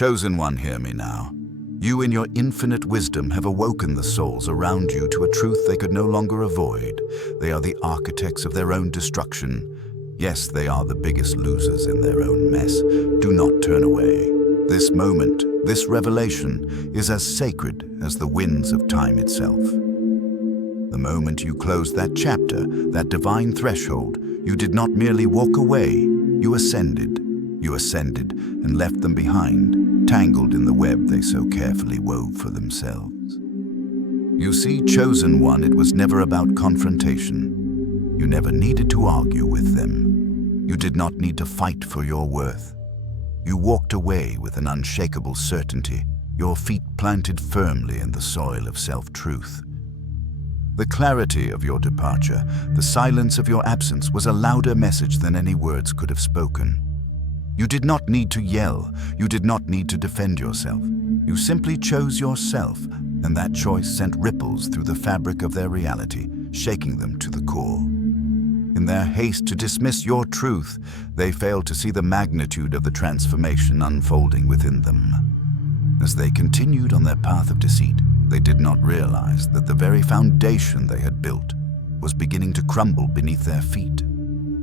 Chosen one, hear me now. You in your infinite wisdom have awoken the souls around you to a truth they could no longer avoid. They are the architects of their own destruction. Yes, they are the biggest losers in their own mess. Do not turn away. This moment, this revelation, is as sacred as the winds of time itself. The moment you closed that chapter, that divine threshold, you did not merely walk away, you ascended. You ascended and left them behind, tangled in the web they so carefully wove for themselves. You see, chosen one, it was never about confrontation. You never needed to argue with them. You did not need to fight for your worth. You walked away with an unshakable certainty, your feet planted firmly in the soil of self-truth. The clarity of your departure, the silence of your absence was a louder message than any words could have spoken. You did not need to yell, you did not need to defend yourself. You simply chose yourself, and that choice sent ripples through the fabric of their reality, shaking them to the core. In their haste to dismiss your truth, they failed to see the magnitude of the transformation unfolding within them. As they continued on their path of deceit, they did not realize that the very foundation they had built was beginning to crumble beneath their feet.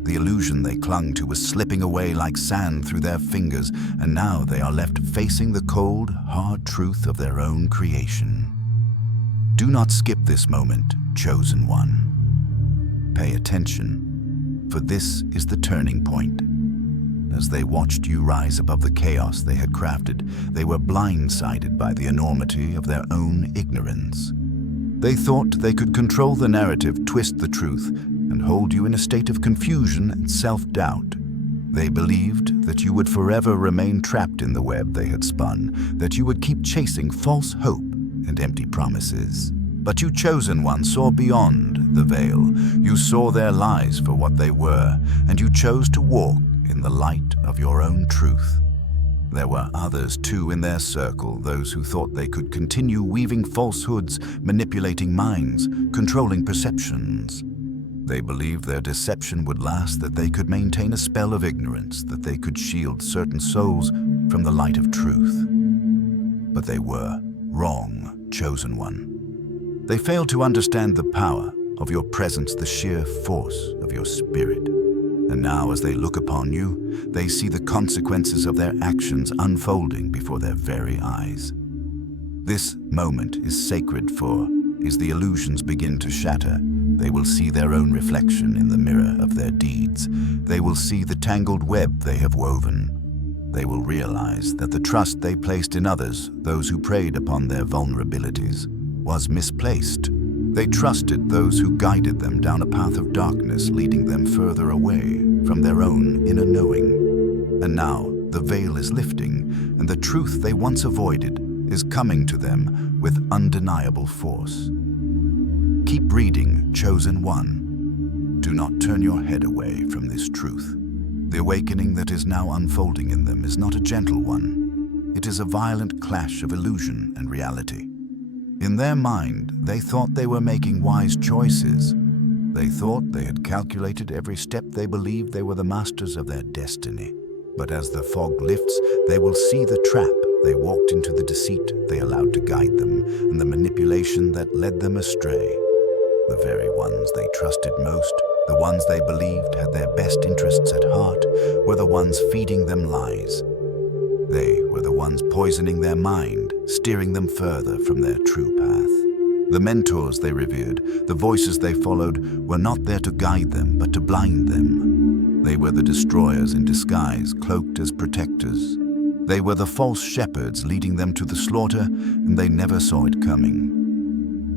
The illusion they clung to was slipping away like sand through their fingers, and now they are left facing the cold, hard truth of their own creation. Do not skip this moment, chosen one. Pay attention, for this is the turning point. As they watched you rise above the chaos they had crafted, they were blindsided by the enormity of their own ignorance. They thought they could control the narrative, twist the truth, and hold you in a state of confusion and self-doubt. They believed that you would forever remain trapped in the web they had spun, that you would keep chasing false hope and empty promises. But you, chosen one, saw beyond the veil. You saw their lies for what they were, and you chose to walk in the light of your own truth. There were others too in their circle, those who thought they could continue weaving falsehoods, manipulating minds, controlling perceptions. They believed their deception would last, that they could maintain a spell of ignorance, that they could shield certain souls from the light of truth. But they were wrong, chosen one. They failed to understand the power of your presence, the sheer force of your spirit. And now, as they look upon you, they see the consequences of their actions unfolding before their very eyes. This moment is sacred, for as the illusions begin to shatter, they will see their own reflection in the mirror of their deeds. They will see the tangled web they have woven. They will realize that the trust they placed in others, those who preyed upon their vulnerabilities, was misplaced. They trusted those who guided them down a path of darkness, leading them further away from their own inner knowing. And now the veil is lifting, and the truth they once avoided is coming to them with undeniable force. Keep reading, chosen one. Do not turn your head away from this truth. The awakening that is now unfolding in them is not a gentle one. It is a violent clash of illusion and reality. In their mind, they thought they were making wise choices. They thought they had calculated every step. They believed they were the masters of their destiny. But as the fog lifts, they will see the trap they walked into, the deceit they allowed to guide them, and the manipulation that led them astray. The very ones they trusted most, the ones they believed had their best interests at heart, were the ones feeding them lies. They were the ones poisoning their mind, steering them further from their true path. The mentors they revered, the voices they followed, were not there to guide them, but to blind them. They were the destroyers in disguise, cloaked as protectors. They were the false shepherds leading them to the slaughter, and they never saw it coming.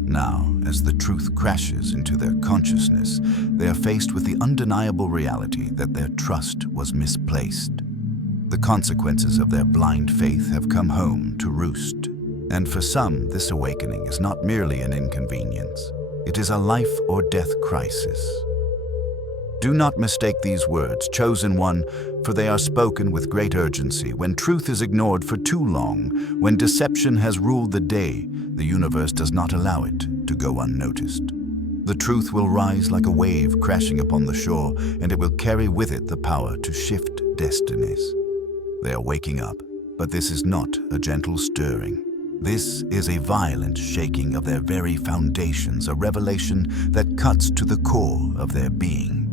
Now, as the truth crashes into their consciousness, they are faced with the undeniable reality that their trust was misplaced. The consequences of their blind faith have come home to roost. And for some, this awakening is not merely an inconvenience. It is a life or death crisis. Do not mistake these words, chosen one, for they are spoken with great urgency. When truth is ignored for too long, when deception has ruled the day, the universe does not allow it to go unnoticed. The truth will rise like a wave crashing upon the shore, and it will carry with it the power to shift destinies. They are waking up, But this is not a gentle stirring. This is a violent shaking of their very foundations, a revelation that cuts to the core of their being.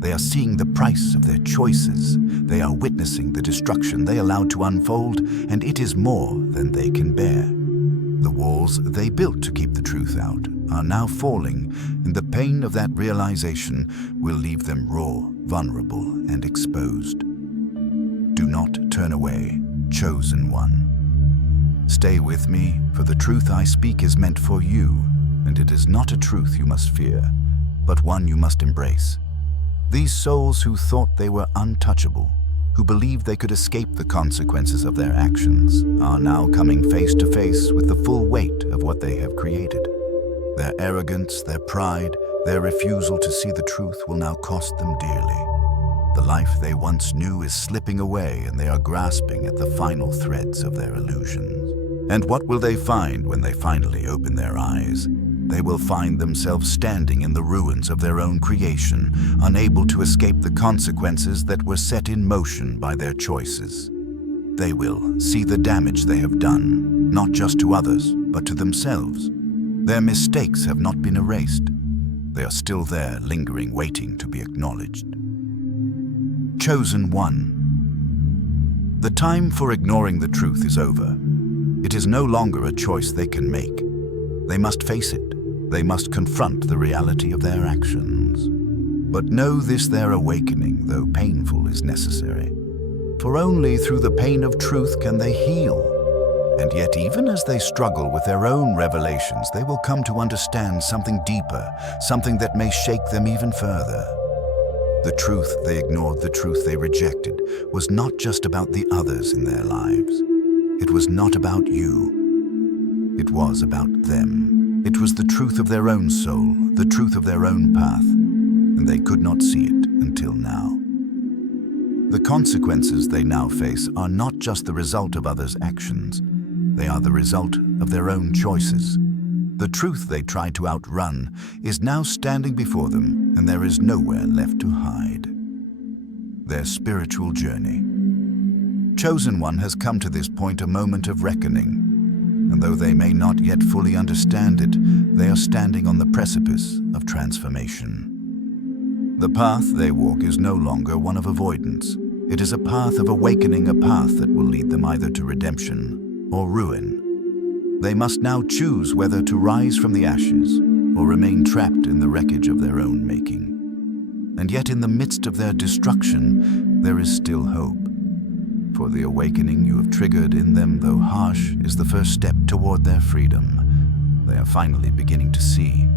They are seeing the price of their choices. They are witnessing the destruction they allowed to unfold, and it is more than they can bear. The walls they built to keep the truth out are now falling, and the pain of that realization will leave them raw, vulnerable, and exposed. Do not turn away, chosen one. Stay with me, for the truth I speak is meant for you, and it is not a truth you must fear, but one you must embrace. These souls who thought they were untouchable, who believed they could escape the consequences of their actions, are now coming face to face with the full weight of what they have created. Their arrogance, their pride, their refusal to see the truth will now cost them dearly. The life they once knew is slipping away, and they are grasping at the final threads of their illusions. And what will they find when they finally open their eyes? They will find themselves standing in the ruins of their own creation, unable to escape the consequences that were set in motion by their choices. They will see the damage they have done, not just to others, but to themselves. Their mistakes have not been erased. They are still there, lingering, waiting to be acknowledged. Chosen one. The time for ignoring the truth is over. It is no longer a choice they can make. They must face it. They must confront the reality of their actions. But know this: their awakening, though painful, is necessary. For only through the pain of truth can they heal. And yet, even as they struggle with their own revelations, they will come to understand something deeper, something that may shake them even further. The truth they ignored, the truth they rejected, was not just about the others in their lives. It was not about you. It was about them. It was the truth of their own soul, the truth of their own path, and they could not see it until now. The consequences they now face are not just the result of others' actions. They are the result of their own choices. The truth they tried to outrun is now standing before them, and there is nowhere left to hide. Their spiritual journey. Chosen one has come to this point, a moment of reckoning. And though they may not yet fully understand it, they are standing on the precipice of transformation. The path they walk is no longer one of avoidance. It is a path of awakening, a path that will lead them either to redemption or ruin. They must now choose whether to rise from the ashes or remain trapped in the wreckage of their own making. And yet in the midst of their destruction, there is still hope. For the awakening you have triggered in them, though harsh, is the first step toward their freedom. They are finally beginning to see.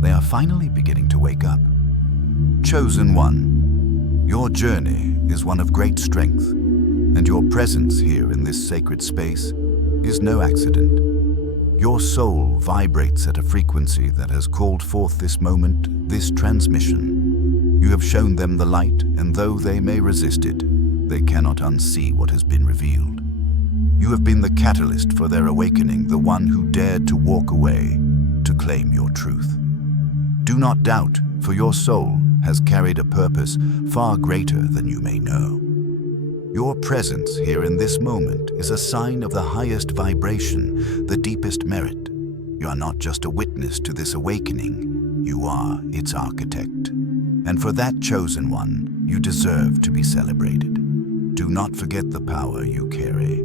They are finally beginning to wake up. Chosen one, your journey is one of great strength, and your presence here in this sacred space is no accident. Your soul vibrates at a frequency that has called forth this moment, this transmission. You have shown them the light, and though they may resist it, they cannot unsee what has been revealed. You have been the catalyst for their awakening, the one who dared to walk away to claim your truth. Do not doubt, for your soul has carried a purpose far greater than you may know. Your presence here in this moment is a sign of the highest vibration, the deepest merit. You are not just a witness to this awakening, you are its architect. And for that, chosen one, you deserve to be celebrated. Do not forget the power you carry.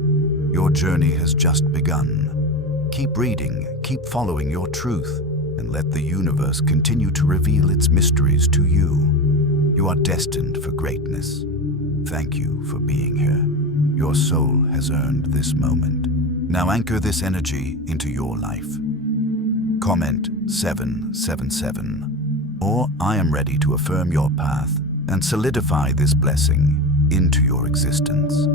Your journey has just begun. Keep reading, keep following your truth, and let the universe continue to reveal its mysteries to you. You are destined for greatness. Thank you for being here. Your soul has earned this moment. Now anchor this energy into your life. Comment 777, or I am ready to affirm your path and solidify this blessing into your existence.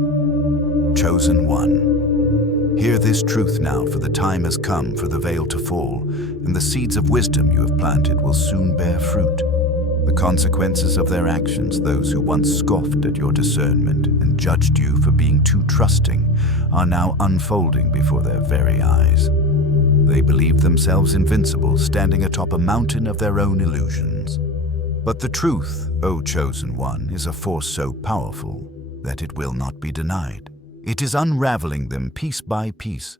Chosen one, hear this truth now, for the time has come for the veil to fall, and the seeds of wisdom you have planted will soon bear fruit. The consequences of their actions, those who once scoffed at your discernment and judged you for being too trusting, are now unfolding before their very eyes. They believed themselves invincible, standing atop a mountain of their own illusions. But the truth, O chosen one, is a force so powerful that it will not be denied. It is unraveling them piece by piece.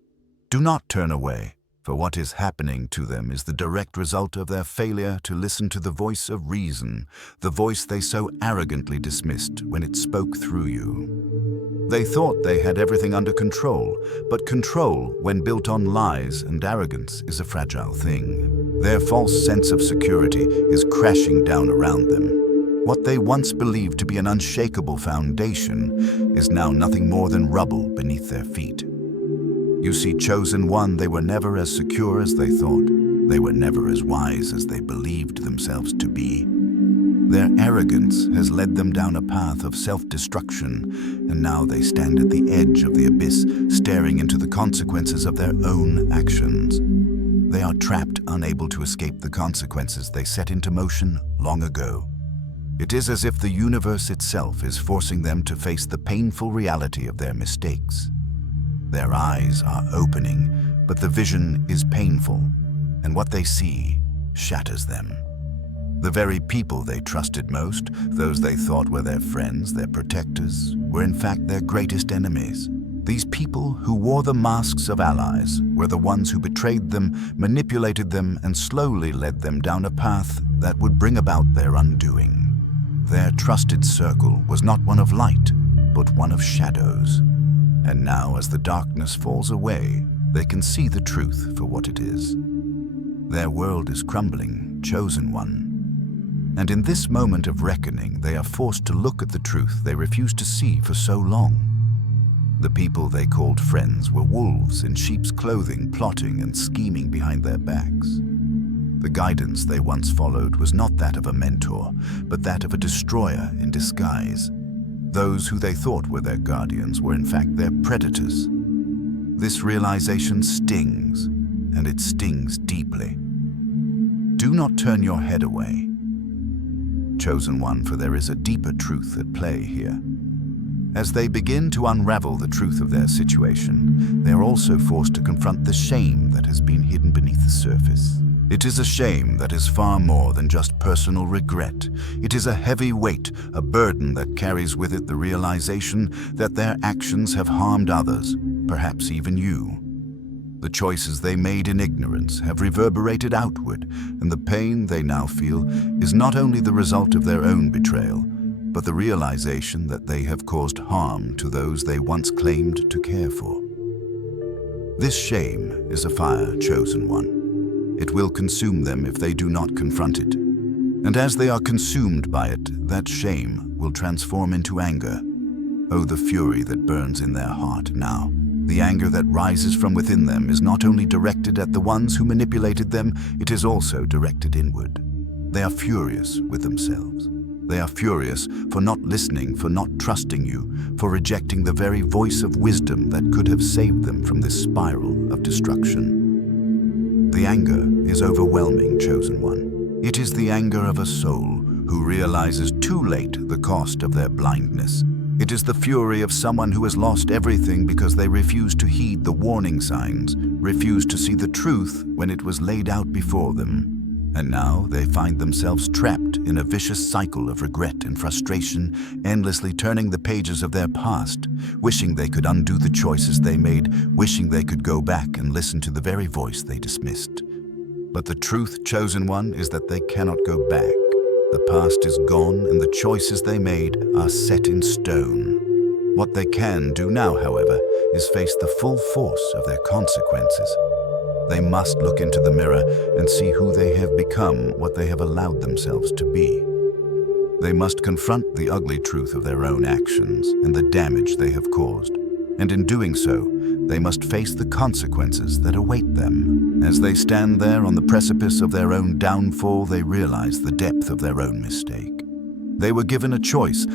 Do not turn away, for what is happening to them is the direct result of their failure to listen to the voice of reason, the voice they so arrogantly dismissed when it spoke through you. They thought they had everything under control, but control, when built on lies and arrogance, is a fragile thing. Their false sense of security is crashing down around them. What they once believed to be an unshakable foundation is now nothing more than rubble beneath their feet. You see, chosen one, they were never as secure as they thought. They were never as wise as they believed themselves to be. Their arrogance has led them down a path of self-destruction, and now they stand at the edge of the abyss, staring into the consequences of their own actions. They are trapped, unable to escape the consequences they set into motion long ago. It is as if the universe itself is forcing them to face the painful reality of their mistakes. Their eyes are opening, but the vision is painful, and what they see shatters them. The very people they trusted most, those they thought were their friends, their protectors, were in fact their greatest enemies. These people who wore the masks of allies were the ones who betrayed them, manipulated them, and slowly led them down a path that would bring about their undoing. Their trusted circle was not one of light, but one of shadows. And now, as the darkness falls away, they can see the truth for what it is. Their world is crumbling, chosen one. And in this moment of reckoning, they are forced to look at the truth they refused to see for so long. The people they called friends were wolves in sheep's clothing, plotting and scheming behind their backs. The guidance they once followed was not that of a mentor, but that of a destroyer in disguise. Those who they thought were their guardians were in fact their predators. This realization stings, and it stings deeply. Do not turn your head away, chosen one, for there is a deeper truth at play here. As they begin to unravel the truth of their situation, they are also forced to confront the shame that has been hidden beneath the surface. It is a shame that is far more than just personal regret. It is a heavy weight, a burden that carries with it the realization that their actions have harmed others, perhaps even you. The choices they made in ignorance have reverberated outward, and the pain they now feel is not only the result of their own betrayal, but the realization that they have caused harm to those they once claimed to care for. This shame is a fire, chosen one. It will consume them if they do not confront it. And as they are consumed by it, that shame will transform into anger. Oh, the fury that burns in their heart now. The anger that rises from within them is not only directed at the ones who manipulated them, it is also directed inward. They are furious with themselves. They are furious for not listening, for not trusting you, for rejecting the very voice of wisdom that could have saved them from this spiral of destruction. The anger is overwhelming, chosen one. It is the anger of a soul who realizes too late the cost of their blindness. It is the fury of someone who has lost everything because they refused to heed the warning signs, refused to see the truth when it was laid out before them. And now they find themselves trapped in a vicious cycle of regret and frustration, endlessly turning the pages of their past, wishing they could undo the choices they made, wishing they could go back and listen to the very voice they dismissed. But the truth, chosen one, is that they cannot go back. The past is gone, and the choices they made are set in stone. What they can do now, however, is face the full force of their consequences. They must look into the mirror and see who they have become, what they have allowed themselves to be. They must confront the ugly truth of their own actions and the damage they have caused. And in doing so, they must face the consequences that await them. As they stand there on the precipice of their own downfall, they realize the depth of their own mistake. They were given a choice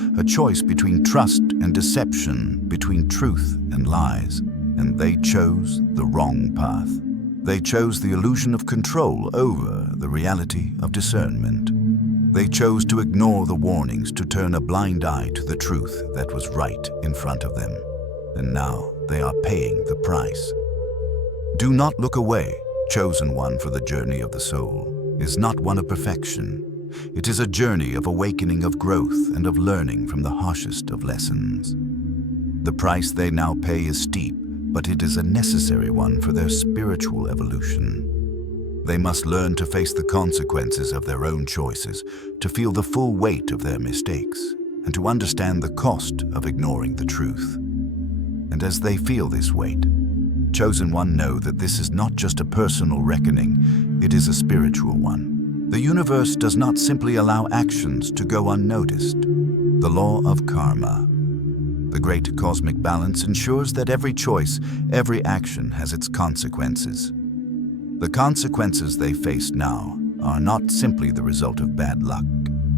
between trust and deception, between truth and lies, and they chose the wrong path. They chose the illusion of control over the reality of discernment. They chose to ignore the warnings, to turn a blind eye to the truth that was right in front of them. And now they are paying the price. Do not look away, chosen one, for the journey of the soul is not one of perfection. It is a journey of awakening, of growth, and of learning from the harshest of lessons. The price they now pay is steep, but it is a necessary one for their spiritual evolution. They must learn to face the consequences of their own choices, to feel the full weight of their mistakes, and to understand the cost of ignoring the truth. And as they feel this weight, Chosen One know that this is not just a personal reckoning, it is a spiritual one. The universe does not simply allow actions to go unnoticed. The law of karma, the great cosmic balance, ensures that every choice, every action has its consequences. The consequences they face now are not simply the result of bad luck.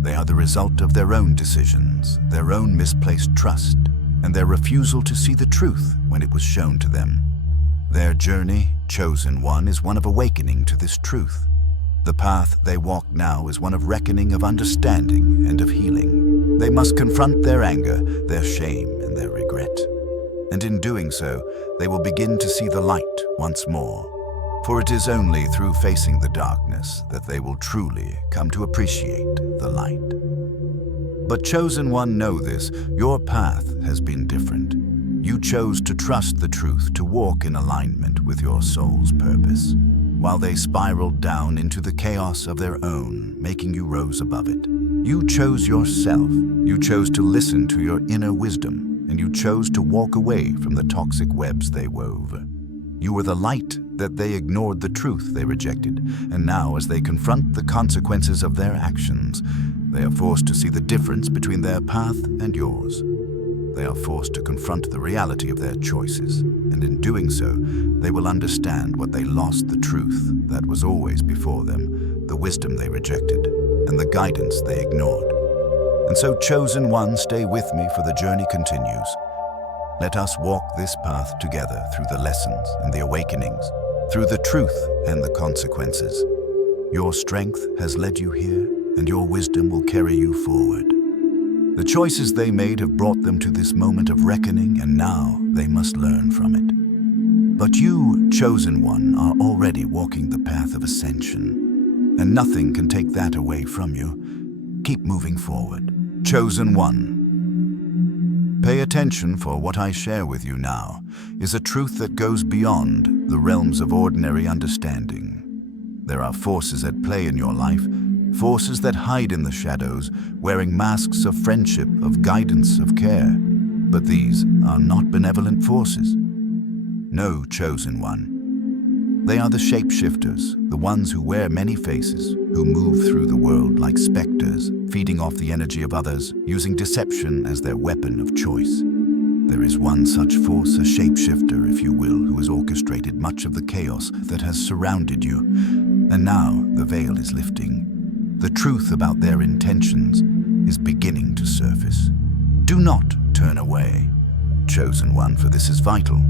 They are the result of their own decisions, their own misplaced trust, and their refusal to see the truth when it was shown to them. Their journey, Chosen One, is one of awakening to this truth. The path they walk now is one of reckoning, of understanding, and of healing. They must confront their anger, their shame, and their regret. And in doing so, they will begin to see the light once more. For it is only through facing the darkness that they will truly come to appreciate the light. But Chosen One, know this, your path has been different. You chose to trust the truth, to walk in alignment with your soul's purpose. While they spiraled down into the chaos of their own, making you rose above it. You chose yourself. You chose to listen to your inner wisdom, and you chose to walk away from the toxic webs they wove. You were the light that they ignored, the truth they rejected, and now as they confront the consequences of their actions, they are forced to see the difference between their path and yours. They are forced to confront the reality of their choices, and in doing so, they will understand what they lost, the truth that was always before them, the wisdom they rejected, and the guidance they ignored. And so, Chosen One, stay with me, for the journey continues. Let us walk this path together through the lessons and the awakenings, through the truth and the consequences. Your strength has led you here, and your wisdom will carry you forward. The choices they made have brought them to this moment of reckoning, and now they must learn from it. But you, Chosen One, are already walking the path of ascension, and nothing can take that away from you. Keep moving forward. Chosen One, pay attention, for what I share with you now is a truth that goes beyond the realms of ordinary understanding. There are forces at play in your life, forces that hide in the shadows, wearing masks of friendship, of guidance, of care. But these are not benevolent forces. No, Chosen One. They are the shapeshifters, the ones who wear many faces, who move through the world like specters, feeding off the energy of others, using deception as their weapon of choice. There is one such force, a shapeshifter, if you will, who has orchestrated much of the chaos that has surrounded you. And now the veil is lifting. The truth about their intentions is beginning to surface. Do not turn away, Chosen One, for this is vital.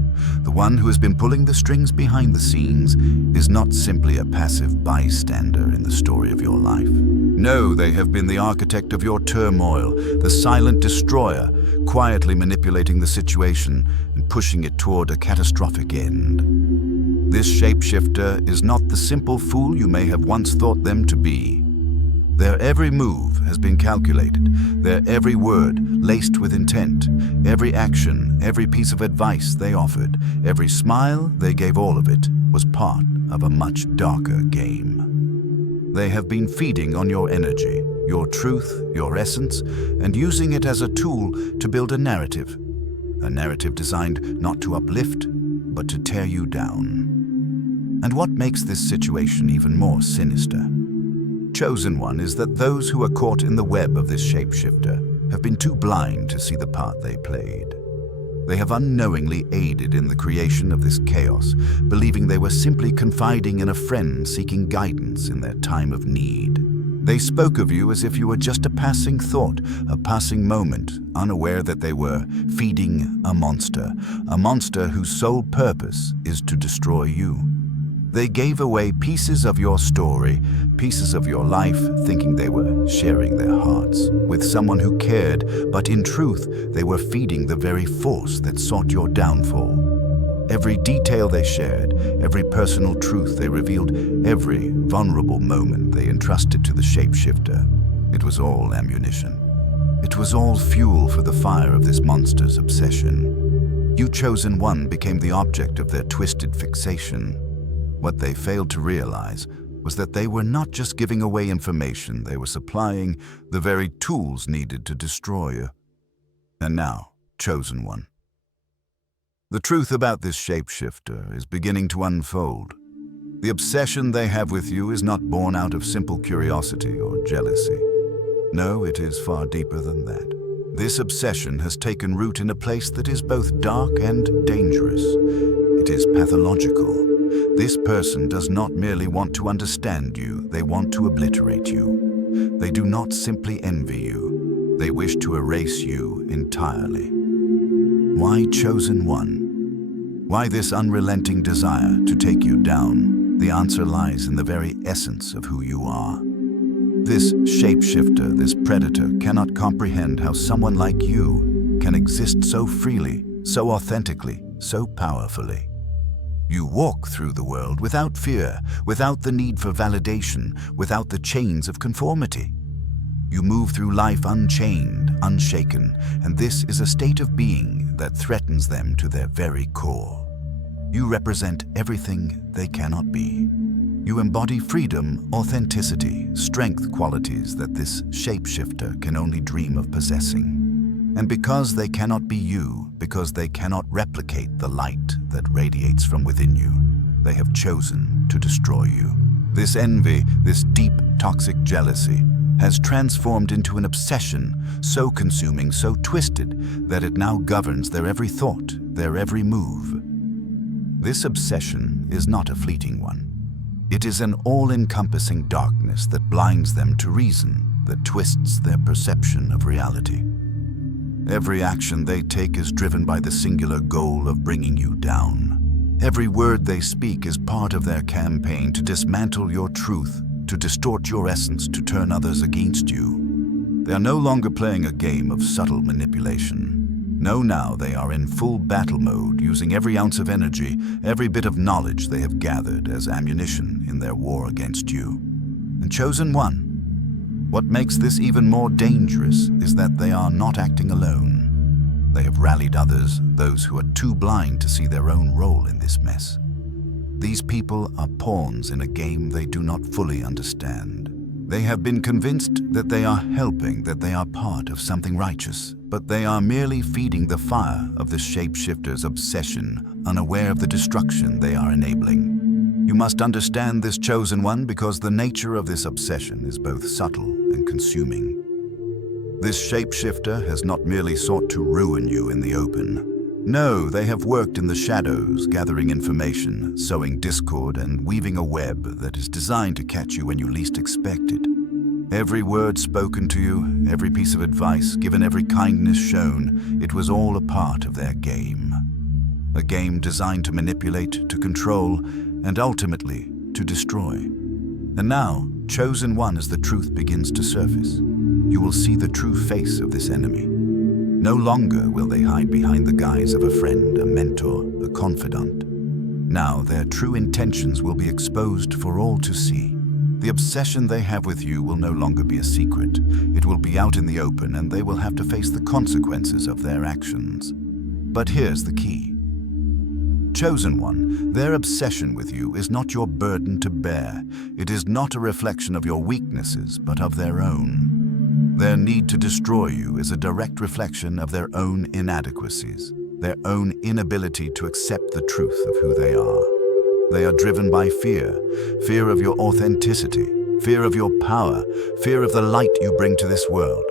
The one who has been pulling the strings behind the scenes is not simply a passive bystander in the story of your life. No, they have been the architect of your turmoil, the silent destroyer, quietly manipulating the situation and pushing it toward a catastrophic end. This shapeshifter is not the simple fool you may have once thought them to be. Their every move has been calculated, their every word laced with intent, every action, every piece of advice they offered, every smile they gave, all of it was part of a much darker game. They have been feeding on your energy, your truth, your essence, and using it as a tool to build a narrative designed not to uplift, but to tear you down. And what makes this situation even more sinister, Chosen One, is that those who are caught in the web of this shapeshifter have been too blind to see the part they played. They have unknowingly aided in the creation of this chaos, believing they were simply confiding in a friend seeking guidance in their time of need. They spoke of you as if you were just a passing thought, a passing moment, unaware that they were feeding a monster whose sole purpose is to destroy you. They gave away pieces of your story, pieces of your life, thinking they were sharing their hearts with someone who cared, but in truth, they were feeding the very force that sought your downfall. Every detail they shared, every personal truth they revealed, every vulnerable moment they entrusted to the shapeshifter, it was all ammunition. It was all fuel for the fire of this monster's obsession. You, Chosen One, became the object of their twisted fixation. What they failed to realize was that they were not just giving away information, they were supplying the very tools needed to destroy you. And now, Chosen One. The truth about this shapeshifter is beginning to unfold. The obsession they have with you is not born out of simple curiosity or jealousy. No, it is far deeper than that. This obsession has taken root in a place that is both dark and dangerous. It is pathological. This person does not merely want to understand you, they want to obliterate you. They do not simply envy you, they wish to erase you entirely. Why Chosen One? Why this unrelenting desire to take you down? The answer lies in the very essence of who you are. This shapeshifter, this predator, cannot comprehend how someone like you can exist so freely, so authentically, so powerfully. You walk through the world without fear, without the need for validation, without the chains of conformity. You move through life unchained, unshaken, and this is a state of being that threatens them to their very core. You represent everything they cannot be. You embody freedom, authenticity, strength, qualities that this shapeshifter can only dream of possessing. And because they cannot be you, because they cannot replicate the light that radiates from within you, they have chosen to destroy you. This envy, this deep, toxic jealousy, has transformed into an obsession so consuming, so twisted, that it now governs their every thought, their every move. This obsession is not a fleeting one. It is an all-encompassing darkness that blinds them to reason, that twists their perception of reality. Every action they take is driven by the singular goal of bringing you down. Every word they speak is part of their campaign to dismantle your truth, to distort your essence, to turn others against you. They are no longer playing a game of subtle manipulation. No, now they are in full battle mode, using every ounce of energy, every bit of knowledge they have gathered as ammunition in their war against you. And Chosen One, what makes this even more dangerous is that they are not acting alone. They have rallied others, those who are too blind to see their own role in this mess. These people are pawns in a game they do not fully understand. They have been convinced that they are helping, that they are part of something righteous, but they are merely feeding the fire of the shapeshifter's obsession, unaware of the destruction they are enabling. You must understand this, Chosen One, because the nature of this obsession is both subtle and consuming. This shapeshifter has not merely sought to ruin you in the open. No, they have worked in the shadows, gathering information, sowing discord, and weaving a web that is designed to catch you when you least expect it. Every word spoken to you, every piece of advice given, every kindness shown, it was all a part of their game. A game designed to manipulate, to control, and ultimately to destroy. And now, Chosen One, as the truth begins to surface, you will see the true face of this enemy. No longer will they hide behind the guise of a friend, a mentor, a confidant. Now their true intentions will be exposed for all to see. The obsession they have with you will no longer be a secret. It will be out in the open, and they will have to face the consequences of their actions. But here's the key. Chosen One, their obsession with you is not your burden to bear. It is not a reflection of your weaknesses, but of their own. Their need to destroy you is a direct reflection of their own inadequacies, their own inability to accept the truth of who they are. They are driven by fear, fear of your authenticity, fear of your power, fear of the light you bring to this world.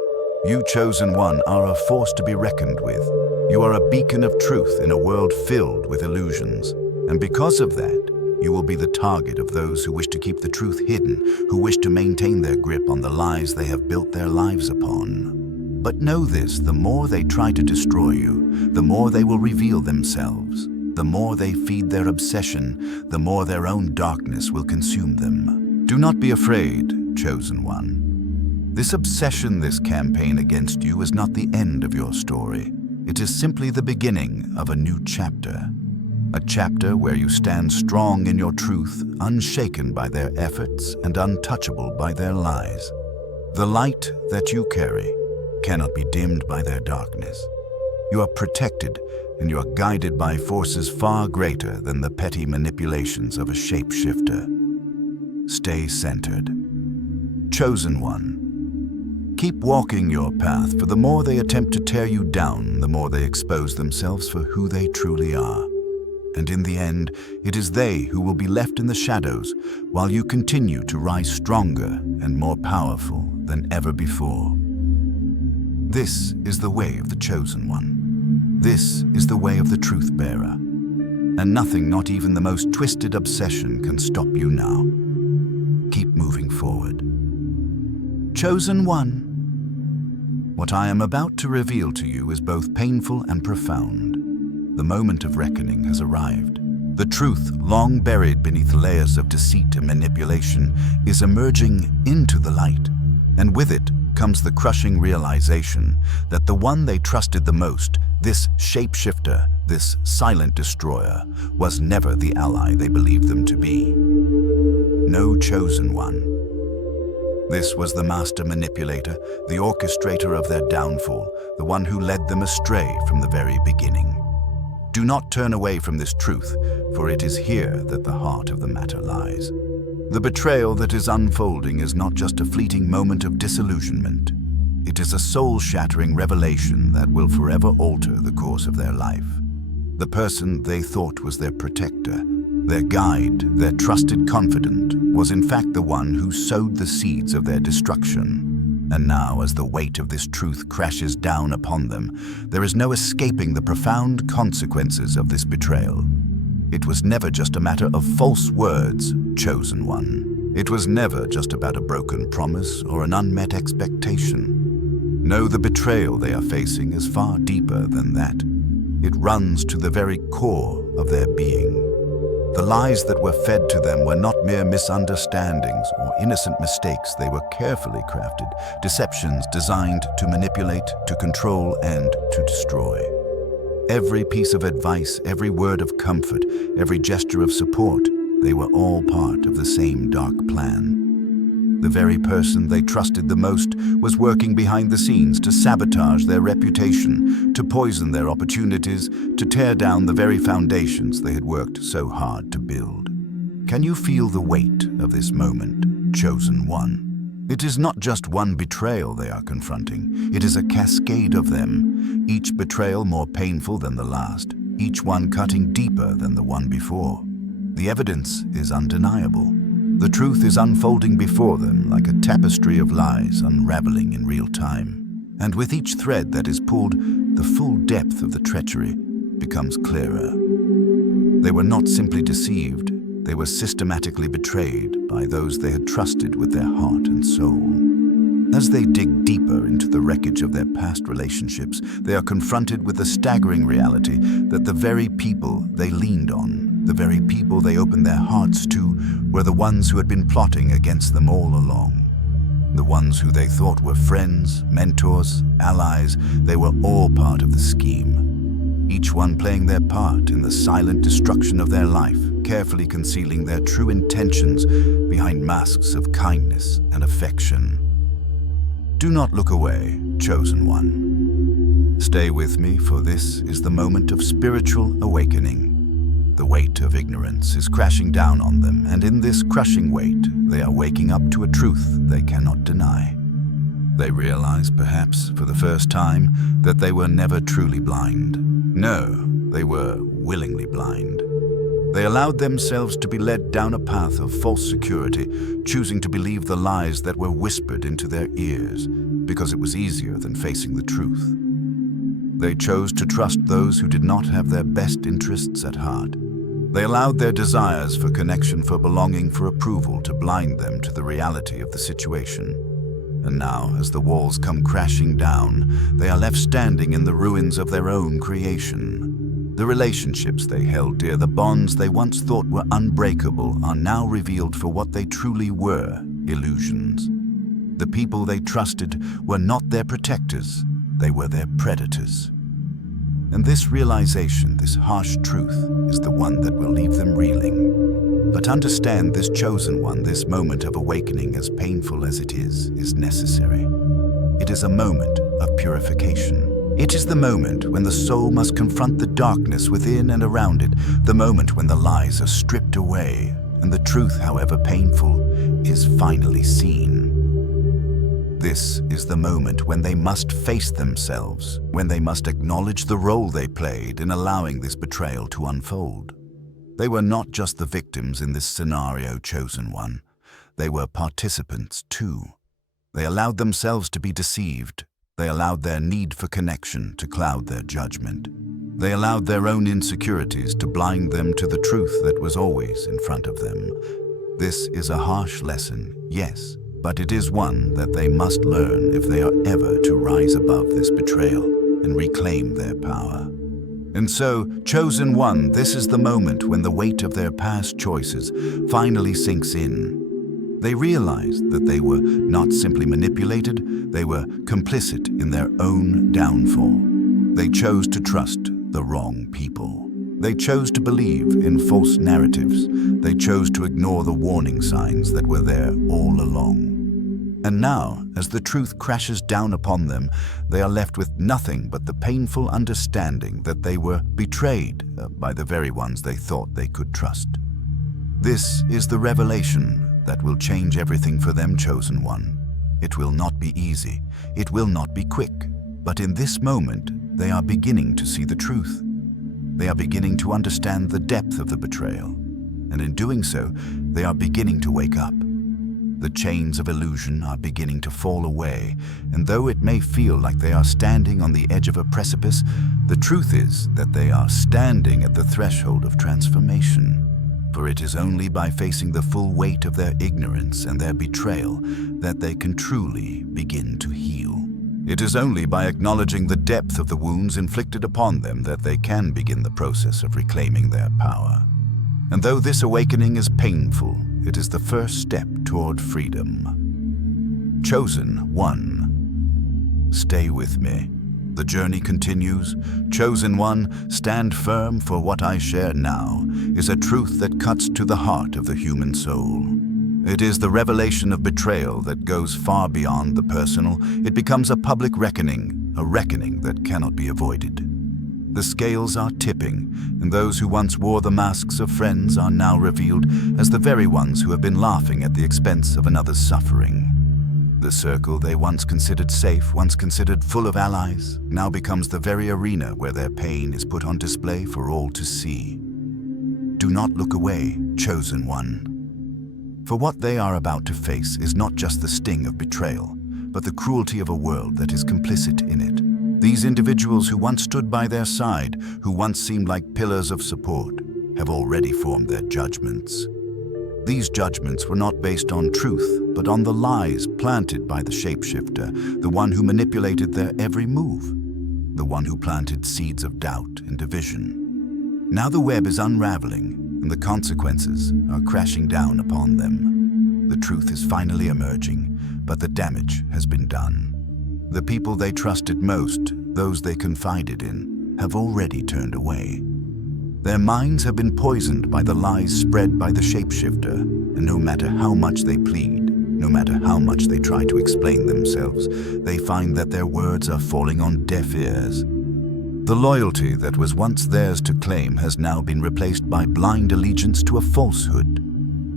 You, Chosen One, are a force to be reckoned with. You are a beacon of truth in a world filled with illusions. And because of that, you will be the target of those who wish to keep the truth hidden, who wish to maintain their grip on the lies they have built their lives upon. But know this, the more they try to destroy you, the more they will reveal themselves. The more they feed their obsession, the more their own darkness will consume them. Do not be afraid, Chosen One. This obsession, this campaign against you is not the end of your story. It is simply the beginning of a new chapter. A chapter where you stand strong in your truth, unshaken by their efforts and untouchable by their lies. The light that you carry, cannot be dimmed by their darkness. You are protected, and you are guided by forces far greater than the petty manipulations of a shapeshifter. Stay centered. Chosen one. Keep walking your path, for the more they attempt to tear you down, the more they expose themselves for who they truly are. And in the end, it is they who will be left in the shadows, while you continue to rise stronger and more powerful than ever before. This is the way of the Chosen One. This is the way of the Truth Bearer. And nothing, not even the most twisted obsession, can stop you now. Keep moving forward. Chosen One. What I am about to reveal to you is both painful and profound. The moment of reckoning has arrived. The truth, long buried beneath layers of deceit and manipulation, is emerging into the light. And with it comes the crushing realization that the one they trusted the most, this shapeshifter, this silent destroyer, was never the ally they believed them to be. No chosen one. This was the master manipulator, the orchestrator of their downfall, the one who led them astray from the very beginning. Do not turn away from this truth, for it is here that the heart of the matter lies. The betrayal that is unfolding is not just a fleeting moment of disillusionment. It is a soul-shattering revelation that will forever alter the course of their life. The person they thought was their protector, their guide, their trusted confidant, was in fact the one who sowed the seeds of their destruction. And now, as the weight of this truth crashes down upon them, there is no escaping the profound consequences of this betrayal. It was never just a matter of false words, Chosen One. It was never just about a broken promise or an unmet expectation. No, the betrayal they are facing is far deeper than that. It runs to the very core of their being. The lies that were fed to them were not mere misunderstandings or innocent mistakes. They were carefully crafted, deceptions designed to manipulate, to control, and to destroy. Every piece of advice, every word of comfort, every gesture of support, they were all part of the same dark plan. The very person they trusted the most was working behind the scenes to sabotage their reputation, to poison their opportunities, to tear down the very foundations they had worked so hard to build. Can you feel the weight of this moment, Chosen One? It is not just one betrayal they are confronting. It is a cascade of them, each betrayal more painful than the last, each one cutting deeper than the one before. The evidence is undeniable. The truth is unfolding before them like a tapestry of lies unraveling in real time. And with each thread that is pulled, the full depth of the treachery becomes clearer. They were not simply deceived, they were systematically betrayed by those they had trusted with their heart and soul. As they dig deeper into the wreckage of their past relationships, they are confronted with the staggering reality that the very people they leaned on, the very people they opened their hearts to, were the ones who had been plotting against them all along. The ones who they thought were friends, mentors, allies, they were all part of the scheme. Each one playing their part in the silent destruction of their life, carefully concealing their true intentions behind masks of kindness and affection. Do not look away, Chosen One. Stay with me, for this is the moment of spiritual awakening. The weight of ignorance is crashing down on them, and in this crushing weight, they are waking up to a truth they cannot deny. They realize, perhaps for the first time, that they were never truly blind. No, they were willingly blind. They allowed themselves to be led down a path of false security, choosing to believe the lies that were whispered into their ears, because it was easier than facing the truth. They chose to trust those who did not have their best interests at heart. They allowed their desires for connection, for belonging, for approval to blind them to the reality of the situation. And now, as the walls come crashing down, they are left standing in the ruins of their own creation. The relationships they held dear, the bonds they once thought were unbreakable, are now revealed for what they truly were: illusions. The people they trusted were not their protectors, they were their predators. And this realization, this harsh truth, is the one that will leave them reeling. But understand, this Chosen One, this moment of awakening, as painful as it is necessary. It is a moment of purification. It is the moment when the soul must confront the darkness within and around it, the moment when the lies are stripped away, and the truth, however painful, is finally seen. This is the moment when they must face themselves, when they must acknowledge the role they played in allowing this betrayal to unfold. They were not just the victims in this scenario, chosen one. They were participants too. They allowed themselves to be deceived. They allowed their need for connection to cloud their judgment. They allowed their own insecurities to blind them to the truth that was always in front of them. This is a harsh lesson, yes, but it is one that they must learn if they are ever to rise above this betrayal and reclaim their power. And so, chosen one, this is the moment when the weight of their past choices finally sinks in. They realized that they were not simply manipulated, they were complicit in their own downfall. They chose to trust the wrong people. They chose to believe in false narratives. They chose to ignore the warning signs that were there all along. And now, as the truth crashes down upon them, they are left with nothing but the painful understanding that they were betrayed by the very ones they thought they could trust. This is the revelation that will change everything for them, chosen one. It will not be easy. It will not be quick. But in this moment, they are beginning to see the truth. They are beginning to understand the depth of the betrayal. And in doing so, they are beginning to wake up. The chains of illusion are beginning to fall away, and though it may feel like they are standing on the edge of a precipice, the truth is that they are standing at the threshold of transformation. For it is only by facing the full weight of their ignorance and their betrayal that they can truly begin to heal. It is only by acknowledging the depth of the wounds inflicted upon them that they can begin the process of reclaiming their power. And though this awakening is painful, it is the first step toward freedom. Chosen one, stay with me. The journey continues. Chosen one, stand firm, for what I share now is a truth that cuts to the heart of the human soul. It is the revelation of betrayal that goes far beyond the personal. It becomes a public reckoning, a reckoning that cannot be avoided. The scales are tipping, and those who once wore the masks of friends are now revealed as the very ones who have been laughing at the expense of another's suffering. The circle they once considered safe, once considered full of allies, now becomes the very arena where their pain is put on display for all to see. Do not look away, chosen one. For what they are about to face is not just the sting of betrayal, but the cruelty of a world that is complicit in it. These individuals who once stood by their side, who once seemed like pillars of support, have already formed their judgments. These judgments were not based on truth, but on the lies planted by the shapeshifter, the one who manipulated their every move, the one who planted seeds of doubt and division. Now the web is unraveling, and the consequences are crashing down upon them. The truth is finally emerging, but the damage has been done. The people they trusted most, those they confided in, have already turned away. Their minds have been poisoned by the lies spread by the shapeshifter, and no matter how much they plead, no matter how much they try to explain themselves, they find that their words are falling on deaf ears. The loyalty that was once theirs to claim has now been replaced by blind allegiance to a falsehood.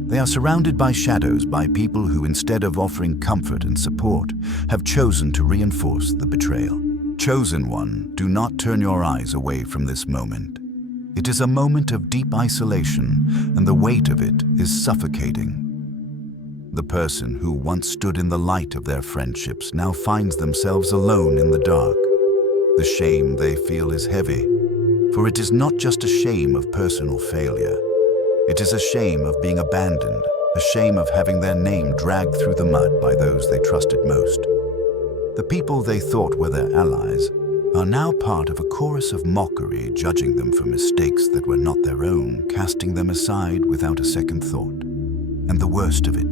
They are surrounded by shadows, by people who, instead of offering comfort and support, have chosen to reinforce the betrayal. Chosen one, do not turn your eyes away from this moment. It is a moment of deep isolation, and the weight of it is suffocating. The person who once stood in the light of their friendships now finds themselves alone in the dark. The shame they feel is heavy, for it is not just a shame of personal failure. It is a shame of being abandoned, a shame of having their name dragged through the mud by those they trusted most. The people they thought were their allies are now part of a chorus of mockery, judging them for mistakes that were not their own, casting them aside without a second thought. And the worst of it,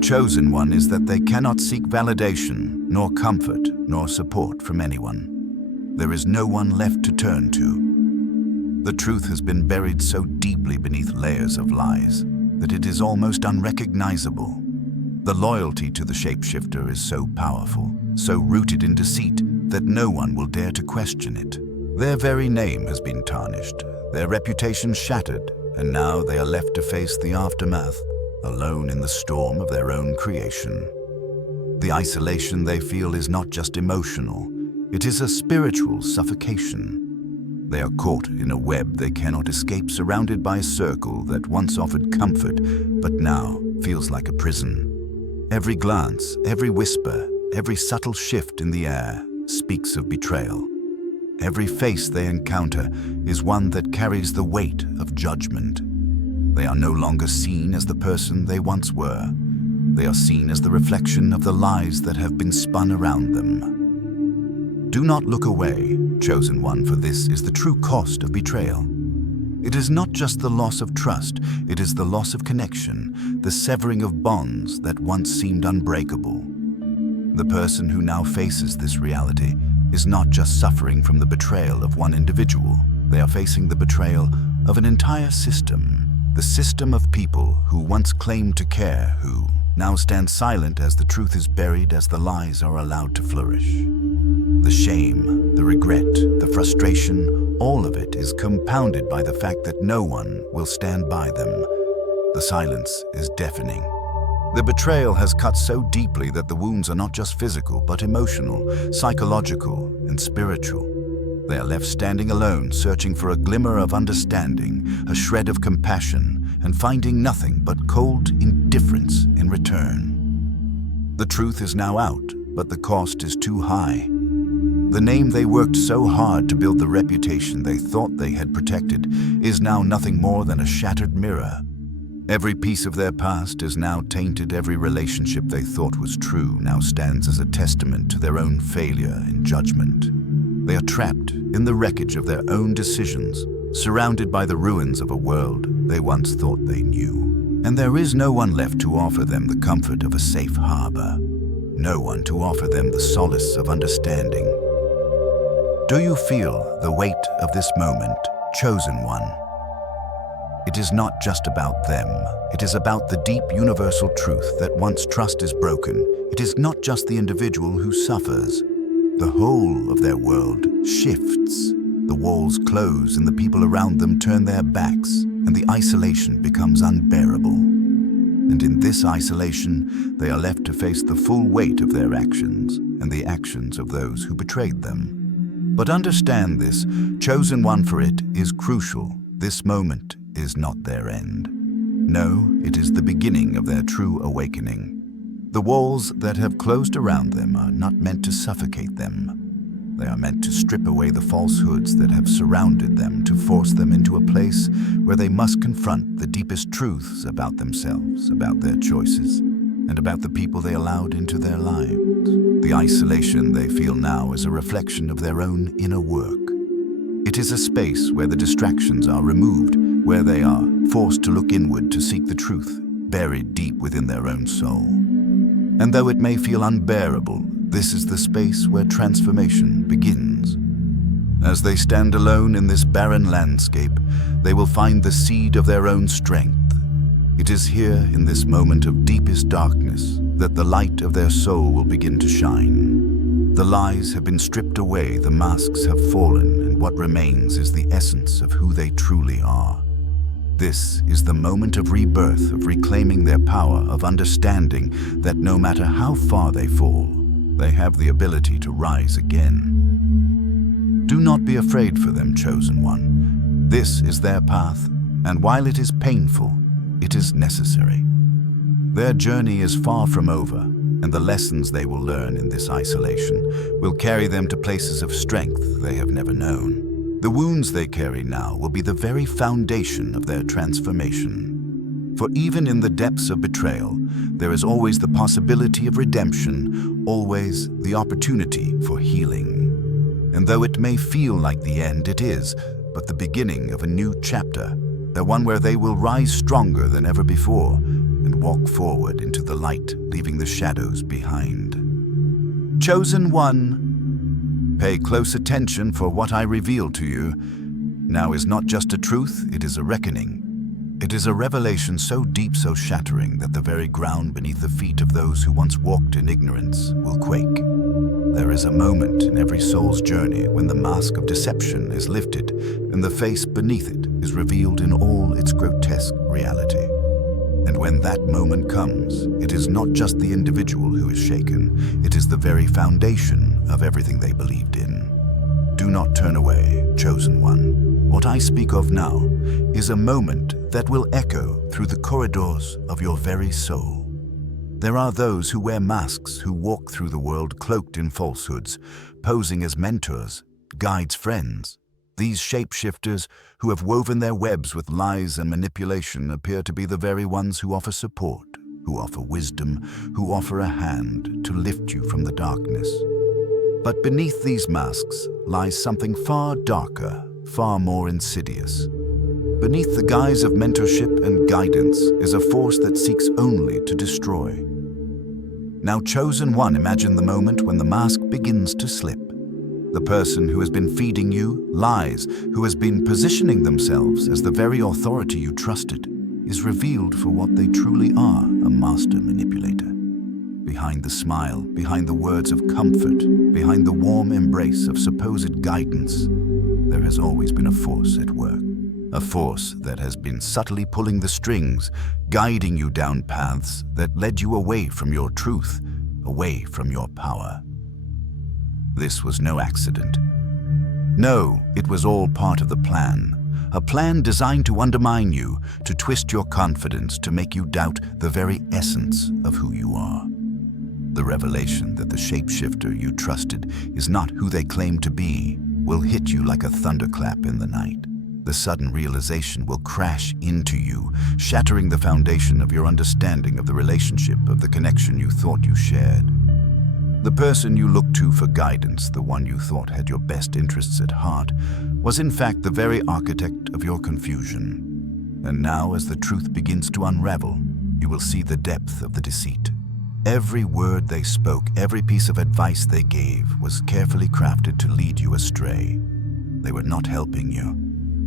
chosen one, is that they cannot seek validation, nor comfort, nor support from anyone. There is no one left to turn to. The truth has been buried so deeply beneath layers of lies that it is almost unrecognizable. The loyalty to the shapeshifter is so powerful, so rooted in deceit, that no one will dare to question it. Their very name has been tarnished, their reputation shattered, and now they are left to face the aftermath, alone in the storm of their own creation. The isolation they feel is not just emotional, it is a spiritual suffocation. They are caught in a web they cannot escape, surrounded by a circle that once offered comfort, but now feels like a prison. Every glance, every whisper, every subtle shift in the air speaks of betrayal. Every face they encounter is one that carries the weight of judgment. They are no longer seen as the person they once were. They are seen as the reflection of the lies that have been spun around them. Do not look away, chosen one, for this is the true cost of betrayal. It is not just the loss of trust, it is the loss of connection, the severing of bonds that once seemed unbreakable. The person who now faces this reality is not just suffering from the betrayal of one individual. They are facing the betrayal of an entire system, the system of people who once claimed to care, who now stand silent as the truth is buried, as the lies are allowed to flourish. The shame, the regret, the frustration, all of it is compounded by the fact that no one will stand by them. The silence is deafening. The betrayal has cut so deeply that the wounds are not just physical, but emotional, psychological, and spiritual. They are left standing alone, searching for a glimmer of understanding, a shred of compassion, and finding nothing but cold indifference in return. The truth is now out, but the cost is too high. The name they worked so hard to build, the reputation they thought they had protected, is now nothing more than a shattered mirror. Every piece of their past is now tainted. Every relationship they thought was true now stands as a testament to their own failure in judgment. They are trapped in the wreckage of their own decisions, surrounded by the ruins of a world they once thought they knew. And there is no one left to offer them the comfort of a safe harbor, no one to offer them the solace of understanding. Do you feel the weight of this moment, chosen one? It is not just about them. It is about the deep universal truth that once trust is broken, it is not just the individual who suffers. The whole of their world shifts. The walls close and the people around them turn their backs, and the isolation becomes unbearable. And in this isolation, they are left to face the full weight of their actions and the actions of those who betrayed them. But understand this, chosen one, for it is crucial. This moment is not their end. No, it is the beginning of their true awakening. The walls that have closed around them are not meant to suffocate them. They are meant to strip away the falsehoods that have surrounded them, to force them into a place where they must confront the deepest truths about themselves, about their choices, and about the people they allowed into their lives. The isolation they feel now is a reflection of their own inner work. It is a space where the distractions are removed, where they are forced to look inward to seek the truth buried deep within their own soul. And though it may feel unbearable, this is the space where transformation begins. As they stand alone in this barren landscape, they will find the seed of their own strength. It is here, in this moment of deepest darkness, that the light of their soul will begin to shine. The lies have been stripped away, the masks have fallen, and what remains is the essence of who they truly are. This is the moment of rebirth, of reclaiming their power, of understanding that no matter how far they fall, they have the ability to rise again. Do not be afraid for them, chosen one. This is their path, and while it is painful, it is necessary. Their journey is far from over, and the lessons they will learn in this isolation will carry them to places of strength they have never known. The wounds they carry now will be the very foundation of their transformation. For even in the depths of betrayal, there is always the possibility of redemption, always the opportunity for healing. And though it may feel like the end, it is but the beginning of a new chapter, the one where they will rise stronger than ever before and walk forward into the light, leaving the shadows behind. Chosen one, pay close attention, for what I reveal to you now is not just a truth, it is a reckoning. It is a revelation so deep, so shattering, that the very ground beneath the feet of those who once walked in ignorance will quake. There is a moment in every soul's journey when the mask of deception is lifted and the face beneath it is revealed in all its grotesque reality. And when that moment comes, it is not just the individual who is shaken, it is the very foundation of everything they believed in. Do not turn away, chosen one. What I speak of now is a moment that will echo through the corridors of your very soul. There are those who wear masks, who walk through the world cloaked in falsehoods, posing as mentors, guides, friends. These shapeshifters who have woven their webs with lies and manipulation appear to be the very ones who offer support, who offer wisdom, who offer a hand to lift you from the darkness. But beneath these masks lies something far darker, far more insidious. Beneath the guise of mentorship and guidance is a force that seeks only to destroy. Now, chosen one, imagine the moment when the mask begins to slip. The person who has been feeding you lies, who has been positioning themselves as the very authority you trusted, is revealed for what they truly are, a master manipulator. Behind the smile, behind the words of comfort, behind the warm embrace of supposed guidance, there has always been a force at work. A force that has been subtly pulling the strings, guiding you down paths that led you away from your truth, away from your power. This was no accident. No, it was all part of the plan. A plan designed to undermine you, to twist your confidence, to make you doubt the very essence of who you are. The revelation that the shapeshifter you trusted is not who they claim to be will hit you like a thunderclap in the night. The sudden realization will crash into you, shattering the foundation of your understanding of the relationship, of the connection you thought you shared. The person you looked to for guidance, the one you thought had your best interests at heart, was in fact the very architect of your confusion. And now, as the truth begins to unravel, you will see the depth of the deceit. Every word they spoke, every piece of advice they gave was carefully crafted to lead you astray. They were not helping you.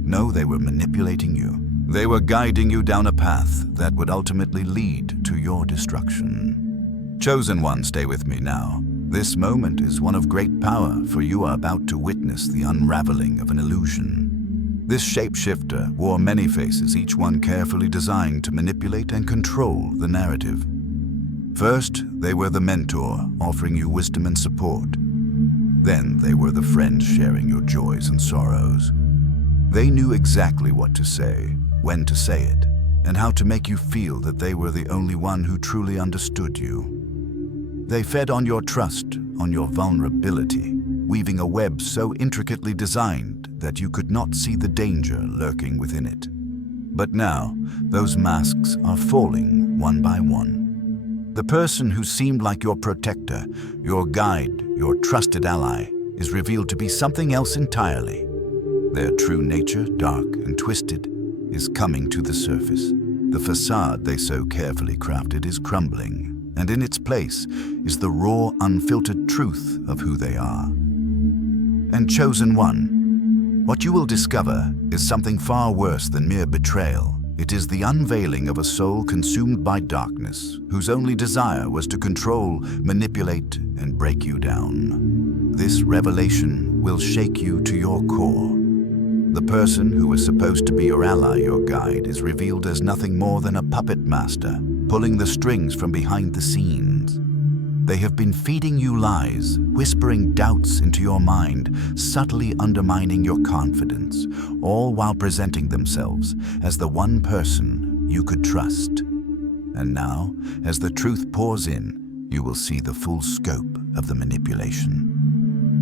No, they were manipulating you. They were guiding you down a path that would ultimately lead to your destruction. Chosen one, stay with me now. This moment is one of great power, for you are about to witness the unraveling of an illusion. This shapeshifter wore many faces, each one carefully designed to manipulate and control the narrative. First, they were the mentor, offering you wisdom and support. Then they were the friend, sharing your joys and sorrows. They knew exactly what to say, when to say it, and how to make you feel that they were the only one who truly understood you. They fed on your trust, on your vulnerability, weaving a web so intricately designed that you could not see the danger lurking within it. But now, those masks are falling one by one. The person who seemed like your protector, your guide, your trusted ally, is revealed to be something else entirely. Their true nature, dark and twisted, is coming to the surface. The facade they so carefully crafted is crumbling, and in its place is the raw, unfiltered truth of who they are. And chosen one, what you will discover is something far worse than mere betrayal. It is the unveiling of a soul consumed by darkness, whose only desire was to control, manipulate, and break you down. This revelation will shake you to your core. The person who was supposed to be your ally, your guide, is revealed as nothing more than a puppet master, pulling the strings from behind the scenes. They have been feeding you lies, whispering doubts into your mind, subtly undermining your confidence, all while presenting themselves as the one person you could trust. And now, as the truth pours in, you will see the full scope of the manipulation.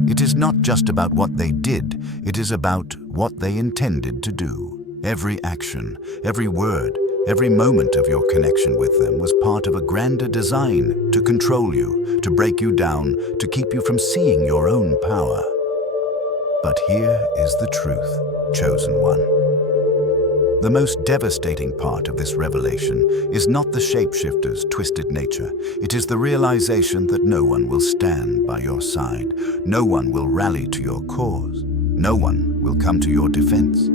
It is not just about what they did, it is about what they intended to do. Every action, every word, every moment of your connection with them was part of a grander design to control you, to break you down, to keep you from seeing your own power. But here is the truth, chosen one. The most devastating part of this revelation is not the shapeshifter's twisted nature. It is the realization that no one will stand by your side. No one will rally to your cause. No one will come to your defense.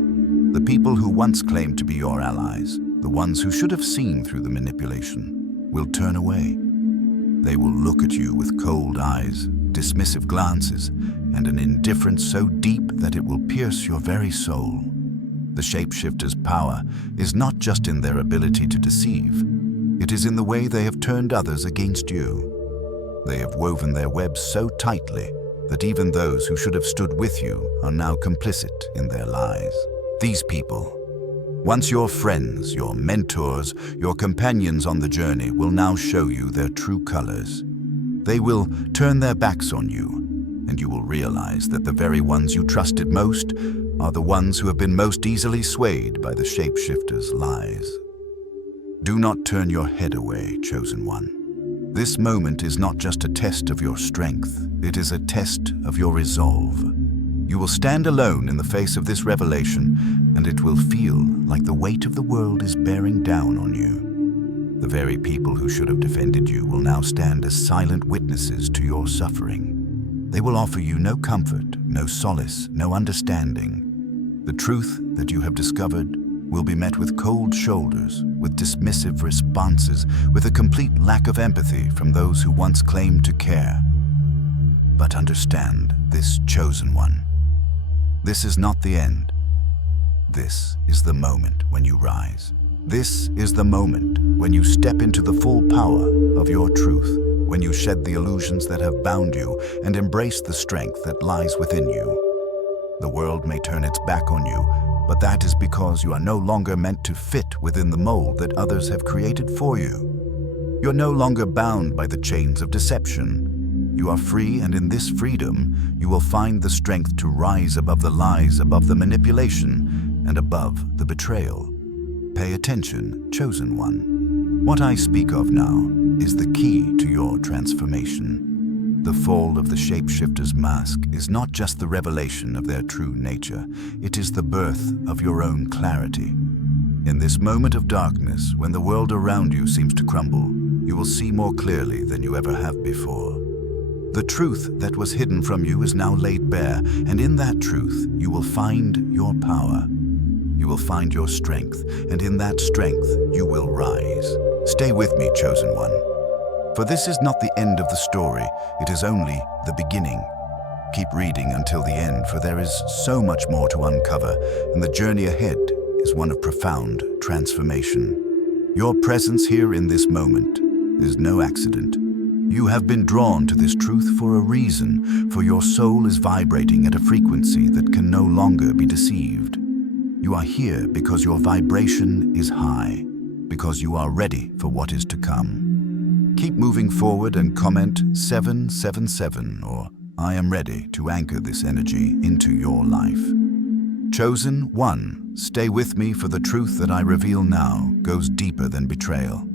The people who once claimed to be your allies, the ones who should have seen through the manipulation, will turn away. They will look at you with cold eyes, dismissive glances, and an indifference so deep that it will pierce your very soul. The shapeshifters' power is not just in their ability to deceive. It is in the way they have turned others against you. They have woven their webs so tightly that even those who should have stood with you are now complicit in their lies. These people, once your friends, your mentors, your companions on the journey, will now show you their true colors. They will turn their backs on you, and you will realize that the very ones you trusted most are the ones who have been most easily swayed by the shapeshifter's lies. Do not turn your head away, chosen one. This moment is not just a test of your strength, it is a test of your resolve. You will stand alone in the face of this revelation, and it will feel like the weight of the world is bearing down on you. The very people who should have defended you will now stand as silent witnesses to your suffering. They will offer you no comfort, no solace, no understanding. The truth that you have discovered will be met with cold shoulders, with dismissive responses, with a complete lack of empathy from those who once claimed to care. But understand this, chosen one. This is not the end. This is the moment when you rise. This is the moment when you step into the full power of your truth, when you shed the illusions that have bound you and embrace the strength that lies within you. The world may turn its back on you, but that is because you are no longer meant to fit within the mold that others have created for you. You're no longer bound by the chains of deception. You are free, and in this freedom, you will find the strength to rise above the lies, above the manipulation, and above the betrayal. Pay attention, chosen one. What I speak of now is the key to your transformation. The fall of the shapeshifter's mask is not just the revelation of their true nature, it is the birth of your own clarity. In this moment of darkness, when the world around you seems to crumble, you will see more clearly than you ever have before. The truth that was hidden from you is now laid bare, and in that truth you will find your power. You will find your strength, and in that strength you will rise. Stay with me, chosen one. For this is not the end of the story, it is only the beginning. Keep reading until the end, for there is so much more to uncover, and the journey ahead is one of profound transformation. Your presence here in this moment is no accident. You have been drawn to this truth for a reason, for your soul is vibrating at a frequency that can no longer be deceived. You are here because your vibration is high, because you are ready for what is to come. Keep moving forward and comment 777 or I am ready to anchor this energy into your life. Chosen one, stay with me, for the truth that I reveal now goes deeper than betrayal.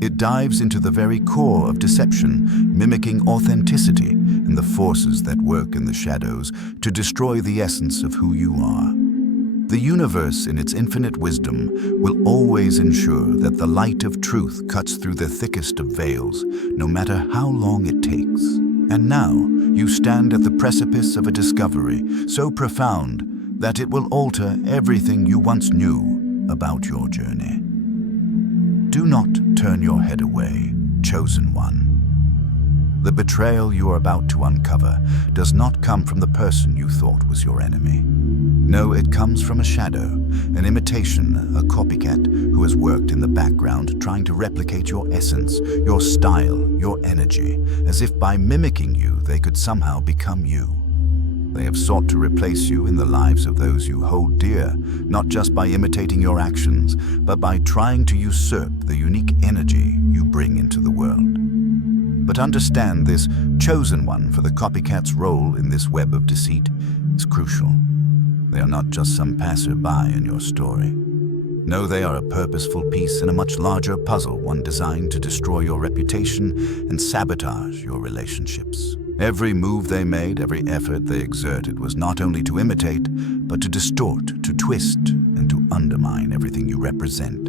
It dives into the very core of deception, mimicking authenticity and the forces that work in the shadows to destroy the essence of who you are. The universe, in its infinite wisdom, will always ensure that the light of truth cuts through the thickest of veils, no matter how long it takes. And now, you stand at the precipice of a discovery so profound that it will alter everything you once knew about your journey. Do not turn your head away, chosen one. The betrayal you are about to uncover does not come from the person you thought was your enemy. No, it comes from a shadow, an imitation, a copycat who has worked in the background trying to replicate your essence, your style, your energy, as if by mimicking you they could somehow become you. They have sought to replace you in the lives of those you hold dear, not just by imitating your actions, but by trying to usurp the unique energy you bring into the world. But understand this, chosen one, for the copycat's role in this web of deceit is crucial. They are not just some passerby in your story. No, they are a purposeful piece in a much larger puzzle, one designed to destroy your reputation and sabotage your relationships. Every move they made, every effort they exerted was not only to imitate, but to distort, to twist, and to undermine everything you represent.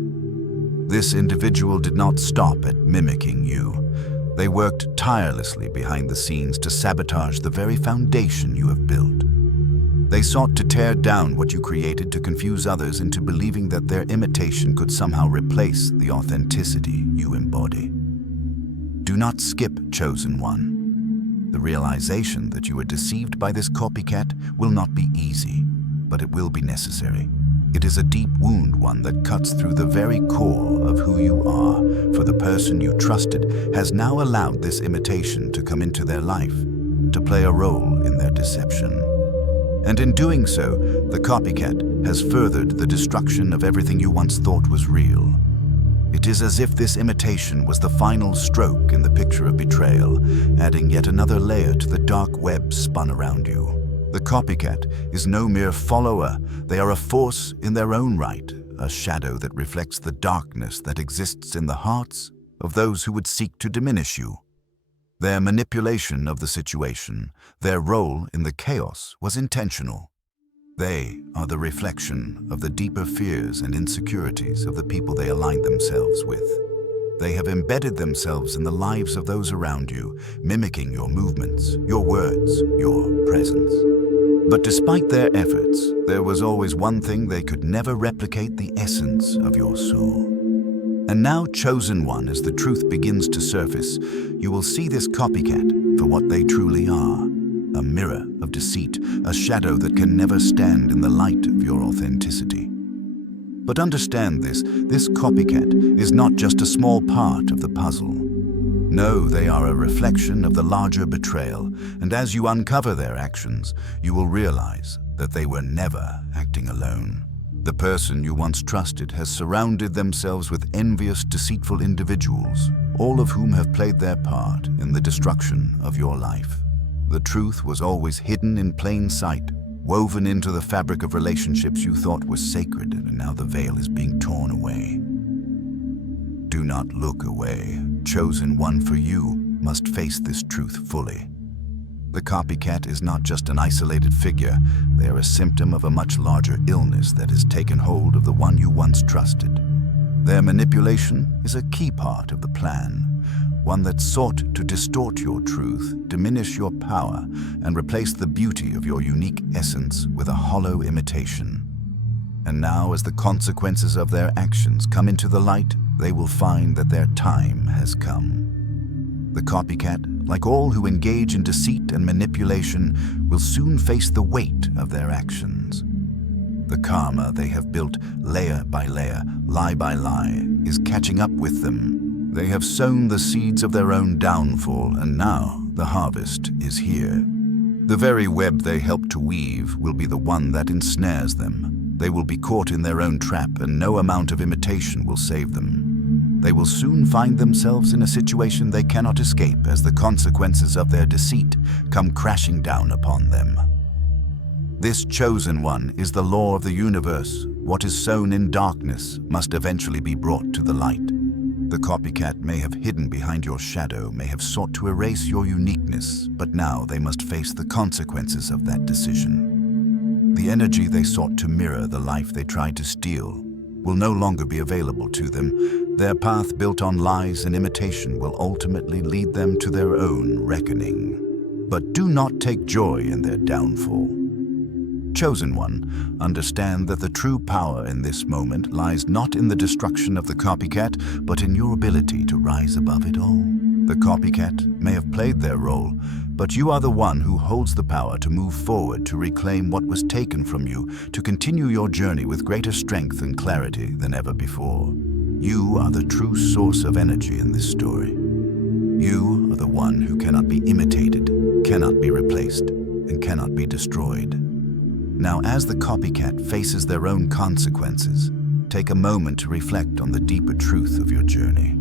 This individual did not stop at mimicking you. They worked tirelessly behind the scenes to sabotage the very foundation you have built. They sought to tear down what you created to confuse others into believing that their imitation could somehow replace the authenticity you embody. Do not skip, Chosen One. The realization that you are deceived by this copycat will not be easy, but it will be necessary. It is a deep wound, one that cuts through the very core of who you are, for the person you trusted has now allowed this imitation to come into their life, to play a role in their deception. And in doing so, the copycat has furthered the destruction of everything you once thought was real. It is as if this imitation was the final stroke in the picture of betrayal, adding yet another layer to the dark web spun around you. The copycat is no mere follower. They are a force in their own right, a shadow that reflects the darkness that exists in the hearts of those who would seek to diminish you. Their manipulation of the situation, their role in the chaos was intentional. They are the reflection of the deeper fears and insecurities of the people they aligned themselves with. They have embedded themselves in the lives of those around you, mimicking your movements, your words, your presence. But despite their efforts, there was always one thing: they could never replicate the essence of your soul. And now, Chosen One, as the truth begins to surface, you will see this copycat for what they truly are: a mirror of deceit, a shadow that can never stand in the light of your authenticity. But understand this copycat is not just a small part of the puzzle. No, they are a reflection of the larger betrayal, and as you uncover their actions, you will realize that they were never acting alone. The person you once trusted has surrounded themselves with envious, deceitful individuals, all of whom have played their part in the destruction of your life. The truth was always hidden in plain sight, woven into the fabric of relationships you thought was sacred, and now the veil is being torn away. Do not look away. Chosen One, for you must face this truth fully. The copycat is not just an isolated figure. They are a symptom of a much larger illness that has taken hold of the one you once trusted. Their manipulation is a key part of the plan, one that sought to distort your truth, diminish your power, and replace the beauty of your unique essence with a hollow imitation. And now, as the consequences of their actions come into the light, they will find that their time has come. The copycat, like all who engage in deceit and manipulation, will soon face the weight of their actions. The karma they have built layer by layer, lie by lie, is catching up with them. They have sown the seeds of their own downfall, and now the harvest is here. The very web they helped to weave will be the one that ensnares them. They will be caught in their own trap, and no amount of imitation will save them. They will soon find themselves in a situation they cannot escape as the consequences of their deceit come crashing down upon them. This Chosen One is the law of the universe. What is sown in darkness must eventually be brought to the light. The copycat may have hidden behind your shadow, may have sought to erase your uniqueness, but now they must face the consequences of that decision. The energy they sought to mirror the life they tried to steal will no longer be available to them. Their path built on lies and imitation will ultimately lead them to their own reckoning. But do not take joy in their downfall. Chosen One, understand that the true power in this moment lies not in the destruction of the copycat, but in your ability to rise above it all. The copycat may have played their role, but you are the one who holds the power to move forward, to reclaim what was taken from you, to continue your journey with greater strength and clarity than ever before. You are the true source of energy in this story. You are the one who cannot be imitated, cannot be replaced, and cannot be destroyed. Now, as the copycat faces their own consequences, take a moment to reflect on the deeper truth of your journey.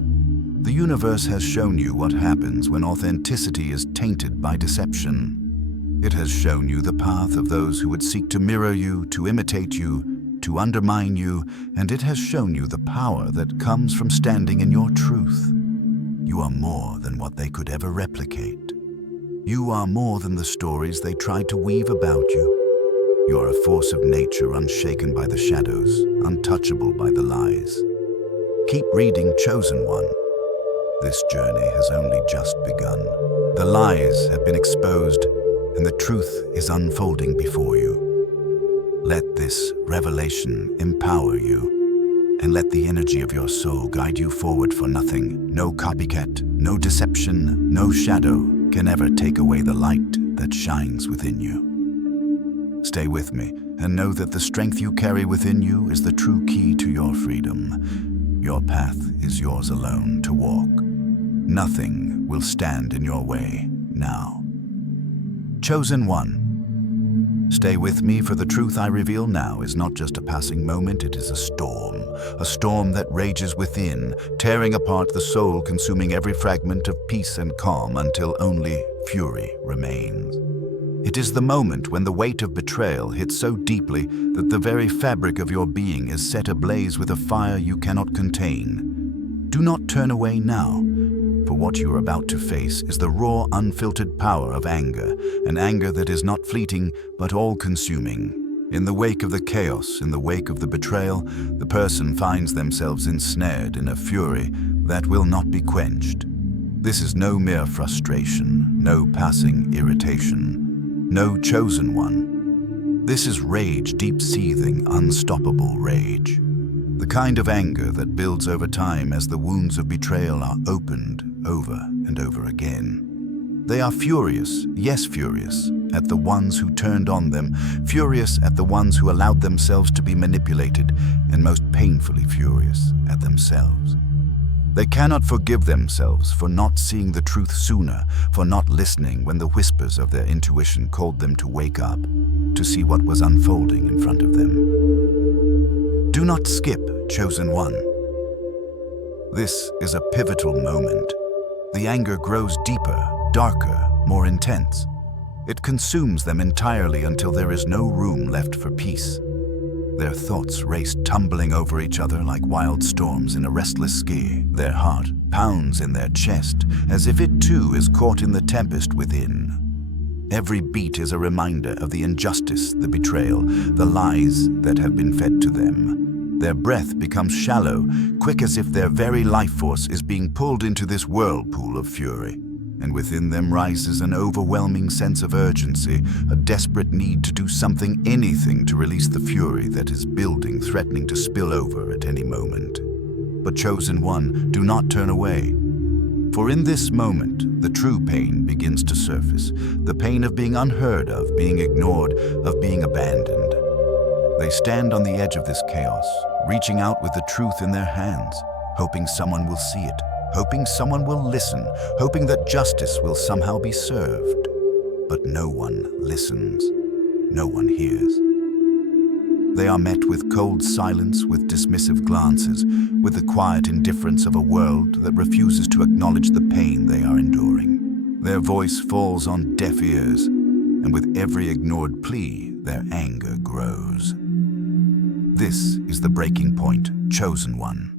The universe has shown you what happens when authenticity is tainted by deception. It has shown you the path of those who would seek to mirror you, to imitate you, to undermine you, and it has shown you the power that comes from standing in your truth. You are more than what they could ever replicate. You are more than the stories they tried to weave about you. You are a force of nature, unshaken by the shadows, untouchable by the lies. Keep reading, Chosen One. This journey has only just begun. The lies have been exposed, and the truth is unfolding before you. Let this revelation empower you, and let the energy of your soul guide you forward, for nothing, no copycat, no deception, no shadow can ever take away the light that shines within you. Stay with me and know that the strength you carry within you is the true key to your freedom. Your path is yours alone to walk. Nothing will stand in your way now. Chosen one. Stay with me, for the truth I reveal now is not just a passing moment, it is a storm that rages within, tearing apart the soul, consuming every fragment of peace and calm until only fury remains. It is the moment when the weight of betrayal hits so deeply that the very fabric of your being is set ablaze with a fire you cannot contain. Do not turn away now, for what you are about to face is the raw, unfiltered power of anger, an anger that is not fleeting but all-consuming. In the wake of the chaos, in the wake of the betrayal, the person finds themselves ensnared in a fury that will not be quenched. This is no mere frustration, no passing irritation, no chosen one. This is rage, deep-seething, unstoppable rage. The kind of anger that builds over time as the wounds of betrayal are opened over and over again. They are furious, yes furious, at the ones who turned on them, furious at the ones who allowed themselves to be manipulated, and most painfully furious at themselves. They cannot forgive themselves for not seeing the truth sooner, for not listening when the whispers of their intuition called them to wake up, to see what was unfolding in front of them. Do not skip, chosen one. This is a pivotal moment. The anger grows deeper, darker, more intense. It consumes them entirely until there is no room left for peace. Their thoughts race tumbling over each other like wild storms in a restless sea. Their heart pounds in their chest as if it too is caught in the tempest within. Every beat is a reminder of the injustice, the betrayal, the lies that have been fed to them. Their breath becomes shallow, quick as if their very life force is being pulled into this whirlpool of fury. And within them rises an overwhelming sense of urgency, a desperate need to do something, anything to release the fury that is building, threatening to spill over at any moment. But chosen one, do not turn away. For in this moment, the true pain begins to surface, the pain of being unheard of, being ignored, of being abandoned. They stand on the edge of this chaos, reaching out with the truth in their hands, hoping someone will see it, hoping someone will listen, hoping that justice will somehow be served. But no one listens, no one hears. They are met with cold silence, with dismissive glances, with the quiet indifference of a world that refuses to acknowledge the pain they are enduring. Their voice falls on deaf ears, and with every ignored plea, their anger grows. This is the breaking point, chosen one.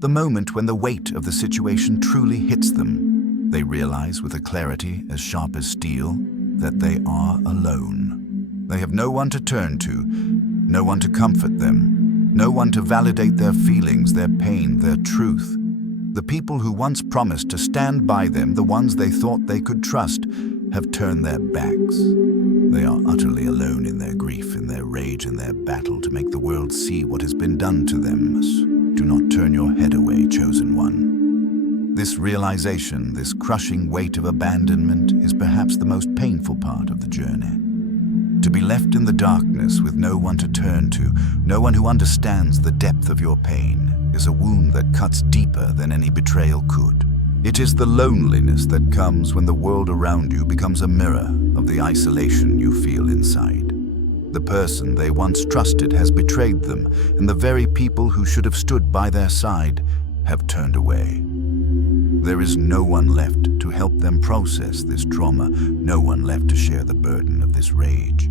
The moment when the weight of the situation truly hits them, they realize with a clarity as sharp as steel that they are alone. They have no one to turn to, no one to comfort them, no one to validate their feelings, their pain, their truth. The people who once promised to stand by them, the ones they thought they could trust, have turned their backs. They are utterly alone in their grief, in their rage, in their battle to make the world see what has been done to them. Do not turn your head away, chosen one. This realization, this crushing weight of abandonment, is perhaps the most painful part of the journey. To be left in the darkness with no one to turn to, no one who understands the depth of your pain, is a wound that cuts deeper than any betrayal could. It is the loneliness that comes when the world around you becomes a mirror of the isolation you feel inside. The person they once trusted has betrayed them, and the very people who should have stood by their side have turned away. There is no one left to help them process this trauma, no one left to share the burden of this rage.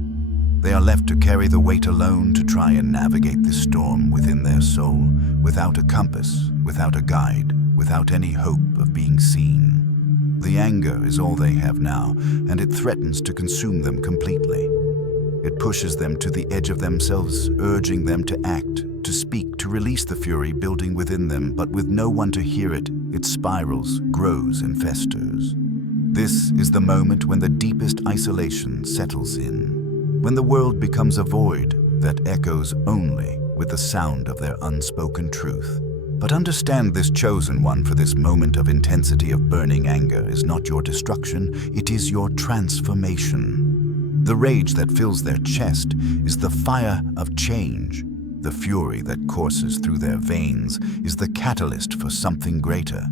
They are left to carry the weight alone, to try and navigate this storm within their soul, without a compass, without a guide, without any hope of being seen. The anger is all they have now, and it threatens to consume them completely. It pushes them to the edge of themselves, urging them to act, to speak, to release the fury building within them, but with no one to hear it, it spirals, grows, and festers. This is the moment when the deepest isolation settles in. when the world becomes a void that echoes only with the sound of their unspoken truth. But understand this, chosen one, for this moment of intensity of burning anger is not your destruction, it is your transformation. The rage that fills their chest is the fire of change. The fury that courses through their veins is the catalyst for something greater.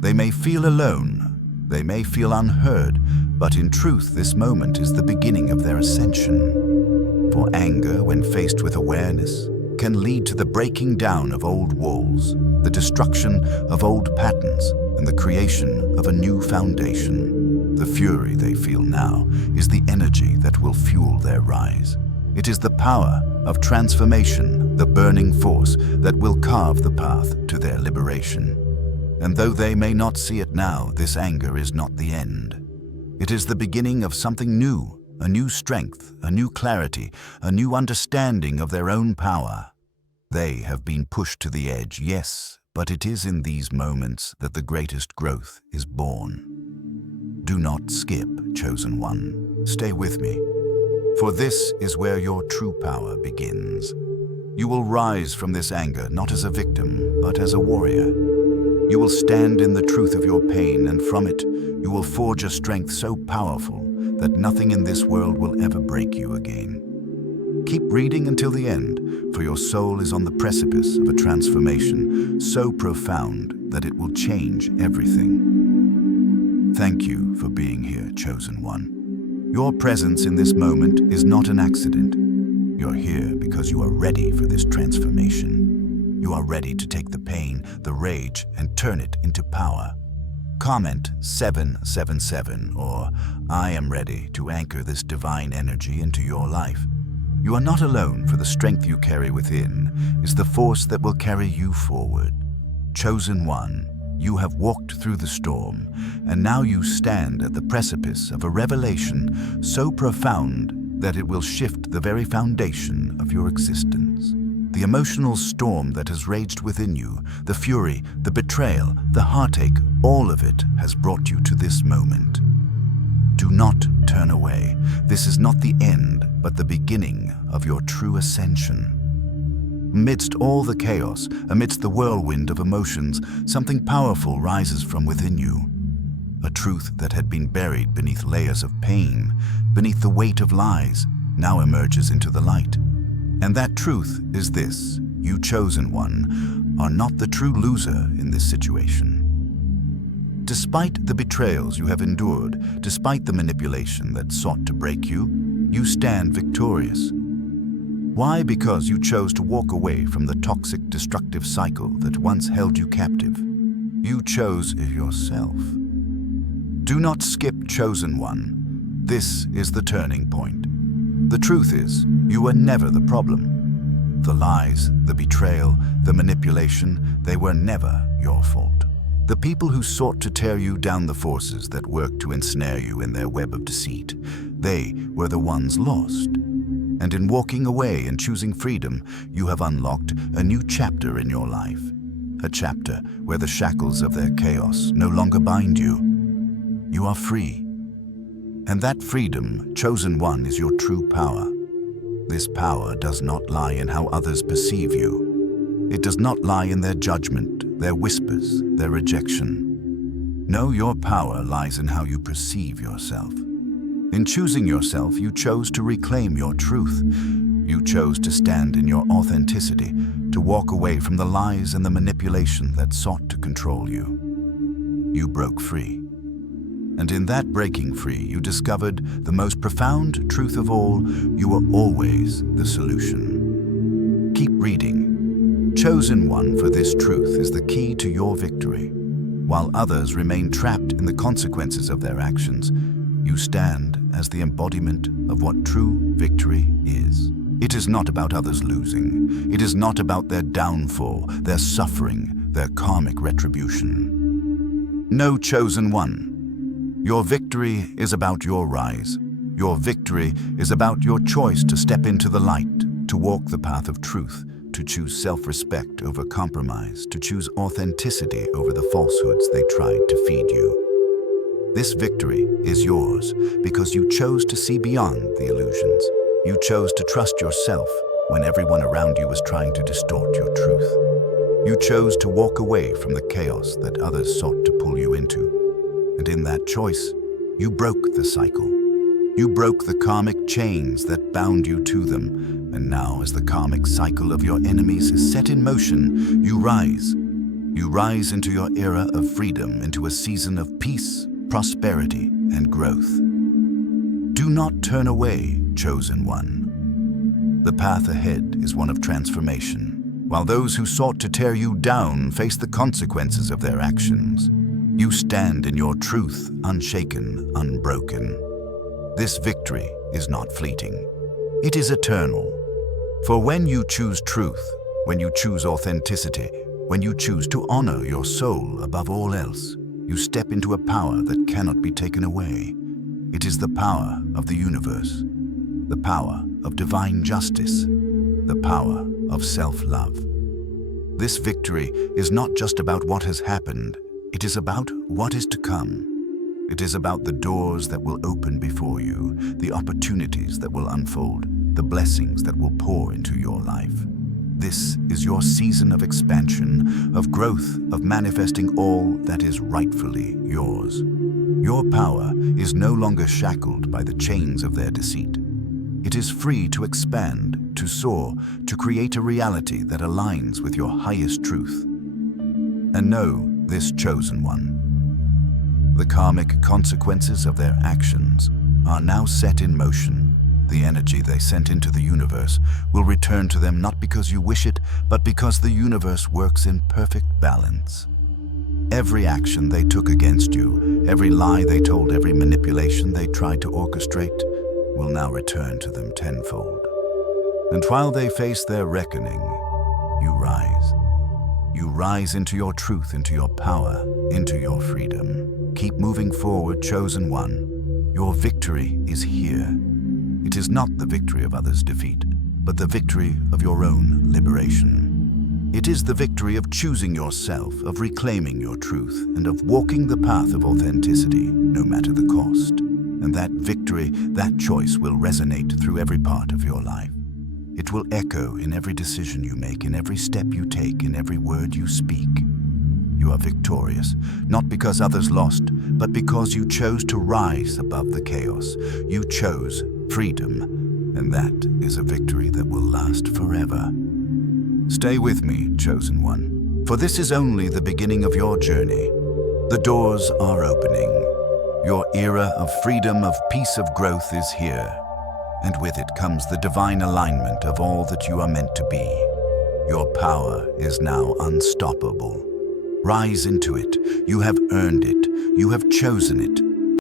They may feel alone, they may feel unheard, but in truth this moment is the beginning of their ascension. For anger, when faced with awareness, can lead to the breaking down of old walls, the destruction of old patterns, and the creation of a new foundation. The fury they feel now is the energy that will fuel their rise. It is the power of transformation, the burning force that will carve the path to their liberation. And though they may not see it now, this anger is not the end. It is the beginning of something new, a new strength, a new clarity, a new understanding of their own power. They have been pushed to the edge, yes, but it is in these moments that the greatest growth is born. Do not skip, chosen one. Stay with me, for this is where your true power begins. You will rise from this anger not as a victim, but as a warrior. You will stand in the truth of your pain, and from it, you will forge a strength so powerful that nothing in this world will ever break you again. Keep reading until the end, for your soul is on the precipice of a transformation so profound that it will change everything. Thank you for being here, chosen one. Your presence in this moment is not an accident. You're here because you are ready for this transformation. You are ready to take the pain, the rage, and turn it into power. Comment 777 or I am ready to anchor this divine energy into your life. You are not alone, for the strength you carry within is the force that will carry you forward. Chosen one, you have walked through the storm, and now you stand at the precipice of a revelation so profound that it will shift the very foundation of your existence. The emotional storm that has raged within you, the fury, the betrayal, the heartache, all of it has brought you to this moment. Do not turn away. This is not the end, but the beginning of your true ascension. Amidst all the chaos, amidst the whirlwind of emotions, something powerful rises from within you. A truth that had been buried beneath layers of pain, beneath the weight of lies, now emerges into the light. And that truth is this: you, chosen one, are not the true loser in this situation. Despite the betrayals you have endured, despite the manipulation that sought to break you, you stand victorious. Why? Because you chose to walk away from the toxic, destructive cycle that once held you captive. You chose yourself. Do not skip, chosen one. This is the turning point. The truth is, you were never the problem. The lies, the betrayal, the manipulation, they were never your fault. The people who sought to tear you down, the forces that worked to ensnare you in their web of deceit, they were the ones lost. And in walking away and choosing freedom, you have unlocked a new chapter in your life. A chapter where the shackles of their chaos no longer bind you. You are free. And that freedom, chosen one, is your true power. This power does not lie in how others perceive you. It does not lie in their judgment, their whispers, their rejection. No, your power lies in how you perceive yourself. In choosing yourself, you chose to reclaim your truth. You chose to stand in your authenticity, to walk away from the lies and the manipulation that sought to control you. You broke free. And in that breaking free, you discovered the most profound truth of all: you are always the solution. Keep reading. Chosen one, for this truth is the key to your victory. While others remain trapped in the consequences of their actions, you stand as the embodiment of what true victory is. It is not about others losing. It is not about their downfall, their suffering, their karmic retribution. No, chosen one. Your victory is about your rise. Your victory is about your choice to step into the light, to walk the path of truth, to choose self-respect over compromise, to choose authenticity over the falsehoods they tried to feed you. This victory is yours because you chose to see beyond the illusions. You chose to trust yourself when everyone around you was trying to distort your truth. You chose to walk away from the chaos that others sought to pull you into. And in that choice, you broke the cycle. You broke the karmic chains that bound you to them. And now, as the karmic cycle of your enemies is set in motion, you rise. You rise into your era of freedom, into a season of peace, prosperity, and growth. Do not turn away, chosen one. The path ahead is one of transformation. While those who sought to tear you down face the consequences of their actions, you stand in your truth, unshaken, unbroken. This victory is not fleeting. It is eternal. For when you choose truth, when you choose authenticity, when you choose to honor your soul above all else, you step into a power that cannot be taken away. It is the power of the universe, the power of divine justice, the power of self-love. This victory is not just about what has happened, it is about what is to come. It is about the doors that will open before you, the opportunities that will unfold, the blessings that will pour into your life. This is your season of expansion, of growth, of manifesting all that is rightfully yours. Your power is no longer shackled by the chains of their deceit. It is free to expand, to soar, to create a reality that aligns with your highest truth. And know this, chosen one. The karmic consequences of their actions are now set in motion. The energy they sent into the universe will return to them not because you wish it, but because the universe works in perfect balance. Every action they took against you, every lie they told, every manipulation they tried to orchestrate, will now return to them tenfold. And while they face their reckoning, you rise. You rise into your truth, into your power, into your freedom. Keep moving forward, chosen one. Your victory is here. It is not the victory of others' defeat, but the victory of your own liberation. It is the victory of choosing yourself, of reclaiming your truth, and of walking the path of authenticity, no matter the cost. And that victory, that choice will resonate through every part of your life. It will echo in every decision you make, in every step you take, in every word you speak. You are victorious, not because others lost, but because you chose to rise above the chaos. You chose freedom, and that is a victory that will last forever. Stay with me, chosen one, for this is only the beginning of your journey. The doors are opening. Your era of freedom, of peace, of growth is here, and with it comes the divine alignment of all that you are meant to be. Your power is now unstoppable. Rise into it. You have earned it. You have chosen it.